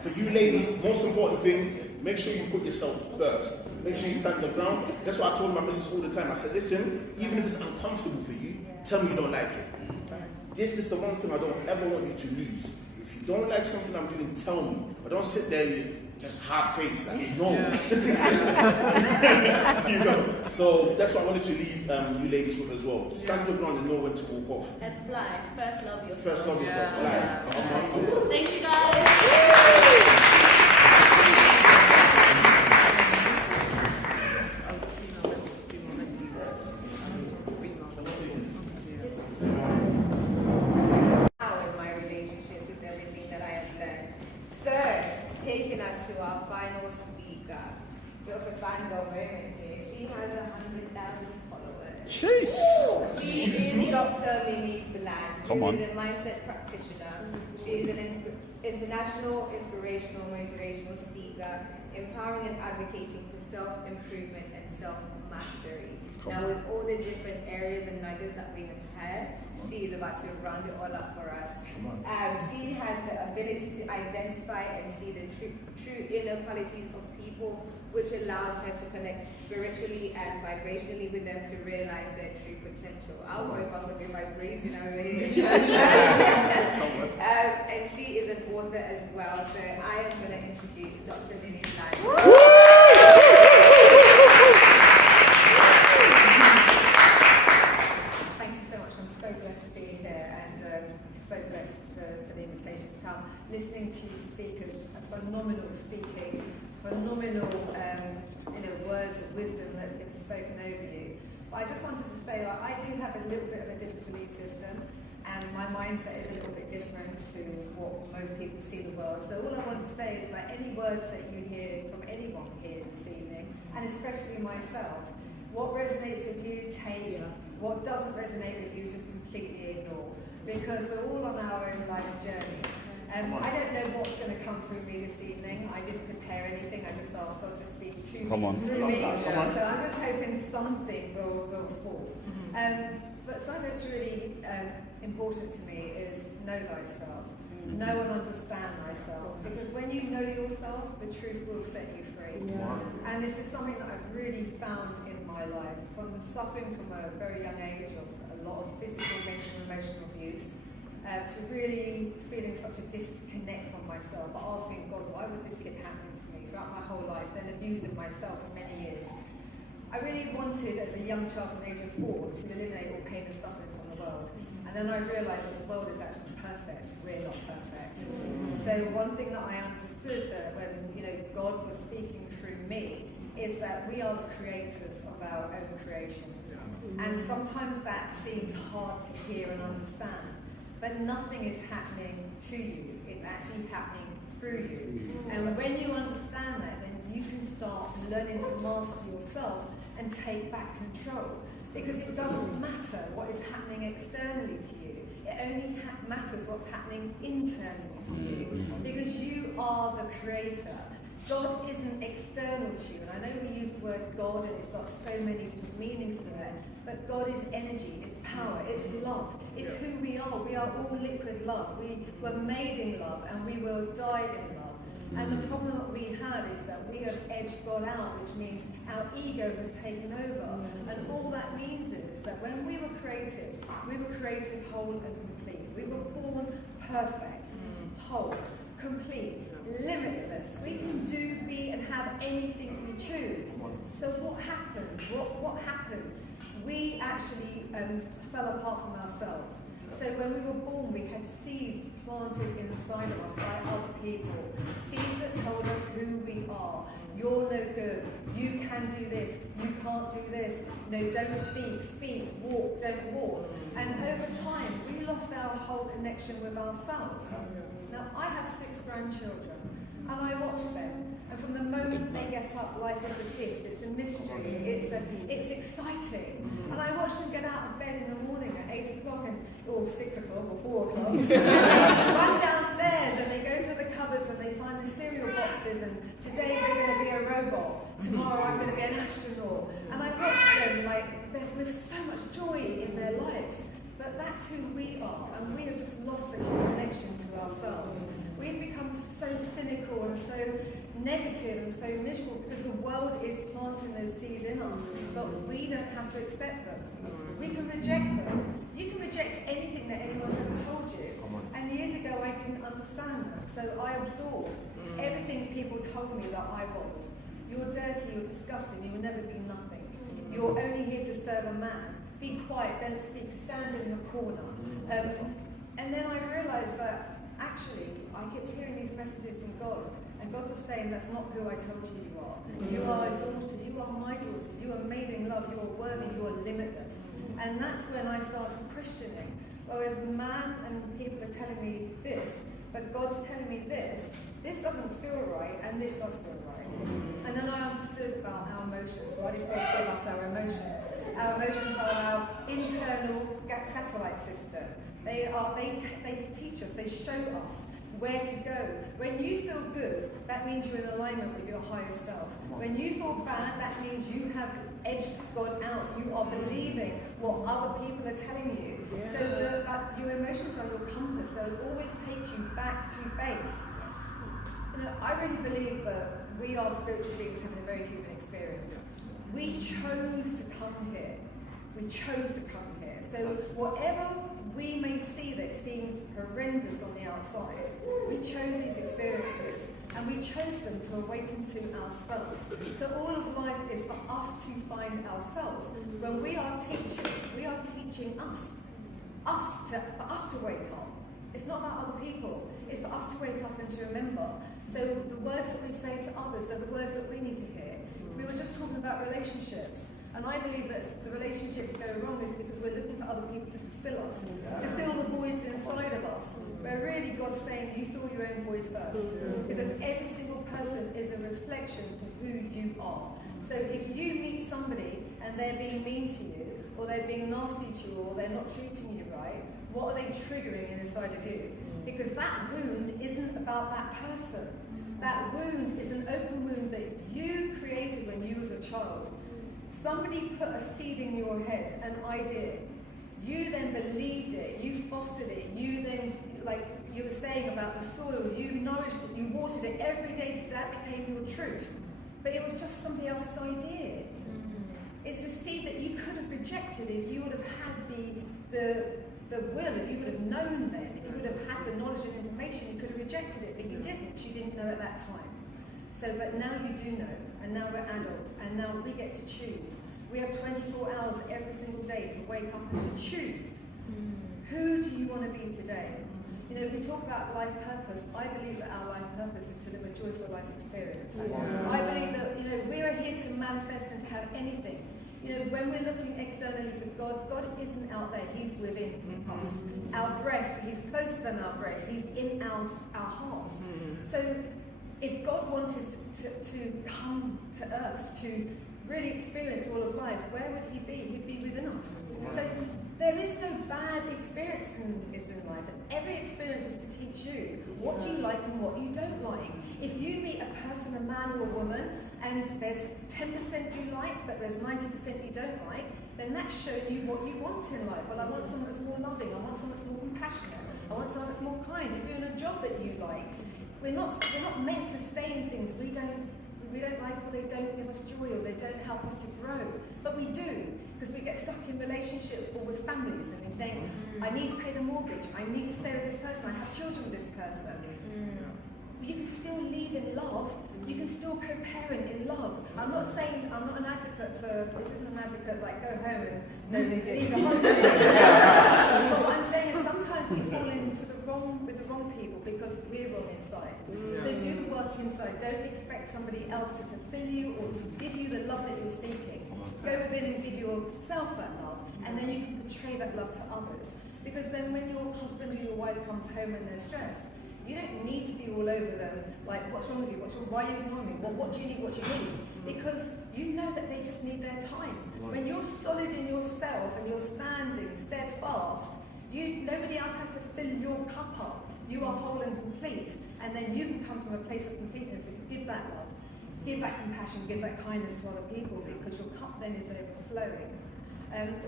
for you ladies, most important thing, make sure you put yourself first. Make sure you stand your ground. That's what I told my missus all the time. I said, listen, even if it's uncomfortable for you, tell me you don't like it. This is the one thing I don't ever want you to lose. If you don't like something I'm doing, tell me. But don't sit there and just hard face, like, no. You know. So that's what I wanted to leave you ladies with as well. Stand your ground and know when to walk off. And fly. First love yourself. First love yourself. Fly. Thank you guys. taking us to our final speaker. Bit of a fangirl moment here. She has 100,000 followers. Jeez. She is Dr. Mimi Bland, Come who on. is a mindset practitioner. She is an international, inspirational, motivational speaker, empowering and advocating for self-improvement and self-mastery. Now, with all the different areas and nuggets that we have had, she is about to round it all up for us. She has the ability to identify and see the true inner qualities of people, which allows her to connect spiritually and vibrationally with them to realize their true potential. I'll go back with the vibration over here. And she is an author as well, so I am going to introduce Dr. Mimi Bland. Listening to speakers, phenomenal speaking, phenomenal words of wisdom that have been spoken over you. But I just wanted to say that I do have a little bit of a different belief system, and my mindset is a little bit different to what most people see the world. So all I want to say is that any words that you hear from anyone here this evening, and especially myself, what resonates with you, take. What doesn't resonate with you, just completely ignore. Because we're all on our own life's journey. I don't know what's going to come through me this evening. I didn't prepare anything. I just asked God to speak to me through me. So I'm just hoping something will fall. But something that's really important to me is know thyself. Know and understand thyself. Because when you know yourself, the truth will set you free. And this is something that I've really found in my life. From suffering from a very young age of a lot of physical, mental, and emotional abuse, to really feeling such a disconnect from myself, asking God, why would this keep happening to me throughout my whole life, then abusing myself for many years. I really wanted, as a young child from the age of 4, to eliminate all pain and suffering from the world. And then I realised that the world is actually perfect. We're not perfect. So one thing that I understood that when God was speaking through me is that we are the creators of our own creations. And sometimes that seems hard to hear and understand. But nothing is happening to you, it's actually happening through you. And when you understand that, then you can start learning to master yourself and take back control. Because it doesn't matter what is happening externally to you, it only matters what's happening internally to you. Because you are the creator. God isn't external to you, and I know we use the word God and it's got so many different meanings to it, but God is energy, it's power, it's love, it's who we are. We are all liquid love. We were made in love and we will die in love. And the problem that we have is that we have edged God out, which means our ego has taken over. And all that means is that when we were created whole and complete. We were born perfect, whole, complete, limitless. We can do, be, and have anything we choose. So what happened? What happened? We actually fell apart from ourselves. So when we were born, we had seeds planted inside of us by other people. Seeds that told us who we are. You're no good. You can do this. You can't do this. No, don't speak. Speak. Walk. Don't walk. And over time, we lost our whole connection with ourselves. Now, I have 6 grandchildren, and I watch them. And from the moment they get up, life is a gift. It's a mystery. It's exciting. And I watch them get out of bed in the morning at 8 o'clock or 6 o'clock or 4 o'clock. Run downstairs and they go through the cupboards and they find the cereal boxes. And today we're going to be a robot. Tomorrow I'm going to be an astronaut. And I watch them with so much joy in their lives. But that's who we are, and we have just lost the connection to ourselves. We've become so cynical and so negative and so miserable because the world is planting those seeds in us, but we don't have to accept them. We can reject them. You can reject anything that anyone's ever told you. And years ago I didn't understand that, so I absorbed everything people told me that I was. You're dirty, you're disgusting, you will never be nothing. You're only here to serve a man. Be quiet, don't speak, stand in the corner. And then I realised that actually I kept hearing these messages from God, and God was saying, that's not who I told you you are. You are a daughter, you are my daughter, you are made in love, you are worthy, you are limitless. And that's when I started questioning, well, if man and people are telling me this, but God's telling me this doesn't feel right. and this does feel right. And then I understood about our emotions. Why did God give us our emotions? Our emotions are our internal satellite system. They teach us, they show us where to go. When you feel good, that means you're in alignment with your higher self. When you feel bad, that means you have edged God out. You are believing what other people are telling you. So your emotions are your compass. They'll always take you back to base. You know, I really believe that we are spiritual beings having a very human experience. We chose to come here. We chose to come here. So whatever we may see that seems horrendous on the outside, we chose these experiences and we chose them to awaken to ourselves. So all of life is for us to find ourselves. When we are teaching us for us to wake up. It's not about other people. It's for us to wake up and to remember. So the words that we say to others, they're the words that we need to hear. We were just talking about relationships. And I believe that the relationships go wrong is because we're looking for other people to fulfill us, to fill the voids inside of us. Where really God's saying, you fill your own void first. Because every single person is a reflection to who you are. So if you meet somebody and they're being mean to you, or they're being nasty to you, or they're not treating you right, what are they triggering inside of you? Because that wound isn't about that person. That wound is an open wound that you created when you was a child. Somebody put a seed in your head, an idea. You then believed it, you fostered it, you then, like you were saying about the soil, you nourished it, you watered it every day till that became your truth. But it was just somebody else's idea. It's a seed that you could have rejected if you would have had the will, if you would have known then, if you would have had the knowledge and information, you could have rejected it, but you didn't. You didn't know at that time. So, but now you do know, and now we're adults, and now we get to choose. We have 24 hours every single day to wake up and to choose. Who do you want to be today? You know, we talk about life purpose. I believe that our life purpose is to live a joyful life experience. I believe that, you know, we are here to manifest and to have anything. You know, when we're looking externally for God, God isn't out there, He's within us. Our breath, He's closer than our breath, He's in our hearts. So if God wanted to come to earth, to really experience all of life, where would He be? He'd be within us. So there is no bad experience in life, and every experience is to teach you what do you like and what you don't like. If you meet a person, a man or a woman, and there's 10% you like, but there's 90% you don't like, then that's showing you what you want in life. Well, I want someone that's more loving, I want someone that's more compassionate, I want someone that's more kind. If you're in a job that you like, we're not meant to stay in things we don't like, or they don't give us joy, or they don't help us to grow. But we do, because we get stuck in relationships or with families, and we think, I need to pay the mortgage, I need to stay with this person, I have children with this person. You can still live in love, you can still co-parent in love. I'm not an advocate for, this isn't an advocate like go home and leave the home. But what I'm saying is sometimes we fall into with the wrong people because we're wrong inside. So do the work inside. Don't expect somebody else to fulfill you or to give you the love that you're seeking. Go within and give yourself that love, and then you can portray that love to others. Because then when your husband or your wife comes home and they're stressed, you don't need to be all over them, like, what's wrong with you? Why are you ignoring me? What do you need? What do you need? Because you know that they just need their time. When you're solid in yourself and you're standing steadfast, nobody else has to fill your cup up. You are whole and complete, and then you can come from a place of completeness and give that love, give that compassion, give that kindness to other people, because your cup then is overflowing.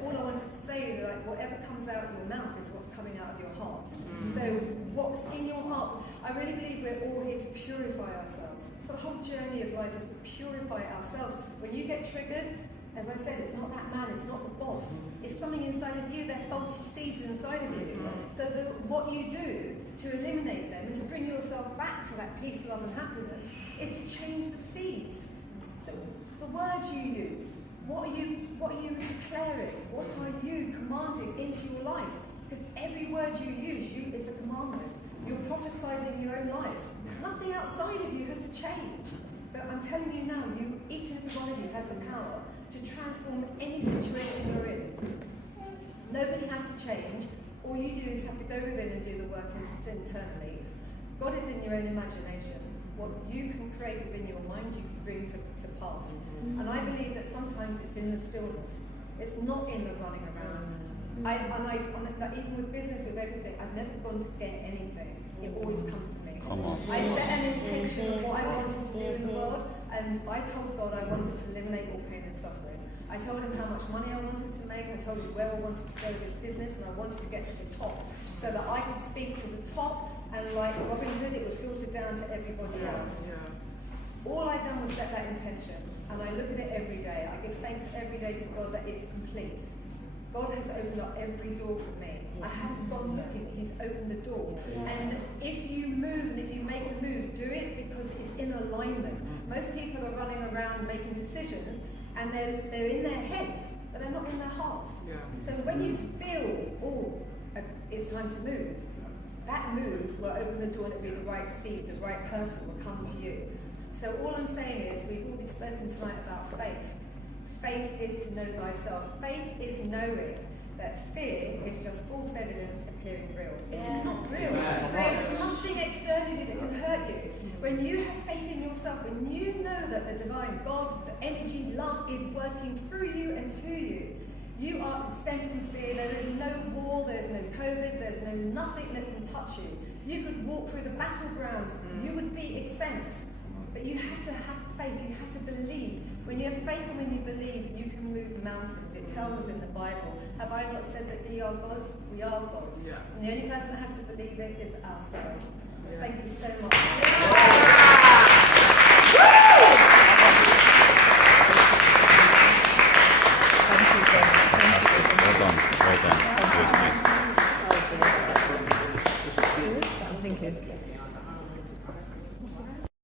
All I wanted to say is that whatever comes out of your mouth is what's coming out of your heart. So what's in your heart, I really believe we're all here to purify ourselves. So the whole journey of life is to purify ourselves. When you get triggered, as I said, it's not that man, it's not the boss. It's something inside of you, they're faulty seeds inside of you. So what you do to eliminate them and to bring yourself back to that peace, love and happiness is to change the seeds. So the words you use, what are you declaring? What are you commanding into your life? Because every word you use is a commandment. You're prophesizing your own lives. Nothing outside of you has to change. But I'm telling you now, each and every one of you has the power to transform any situation you're in. Nobody has to change. All you do is have to go within and do the work internally. God is in your own imagination. What you can create within your mind, you bring to pass. And I believe that sometimes it's in the stillness. It's not in the running around. Even with business, with everything, I've never gone to get anything. It always comes to me. I set an intention of what I wanted to do in the world, and I told God I wanted to eliminate all pain and suffering. I told him how much money I wanted to make, I told him where I wanted to go with this business, and I wanted to get to the top, so that I could speak to the top, and like Robin Hood, it would filter down to everybody else. All I done was set that intention, and I look at it every day. I give thanks every day to God that it's complete. God has opened up every door for me. I haven't gone looking, He's opened the door. And if you move and if you make the move, do it because it's in alignment. Most people are running around making decisions and they're in their heads, but they're not in their hearts. So when you feel, it's time to move, that move will open the door and it'll be the right seed, the right person will come to you. So all I'm saying is, we've already spoken tonight about faith. Faith is to know thyself. Faith is knowing that fear is just false evidence appearing real. It's not real. There is nothing externally that can hurt you. When you have faith in yourself, when you know that the divine God, the energy, love is working through you and to you, you are exempt from fear. There is no war, there's no COVID, there's no nothing that can touch you. You could walk through the battlegrounds, you would be exempt. But you have to have faith, you have to believe. When you have faith and when you believe, you can move mountains. It tells us in the Bible. Have I not said that ye are gods? We are gods. And the only person that has to believe it is ourselves. Thank you so much.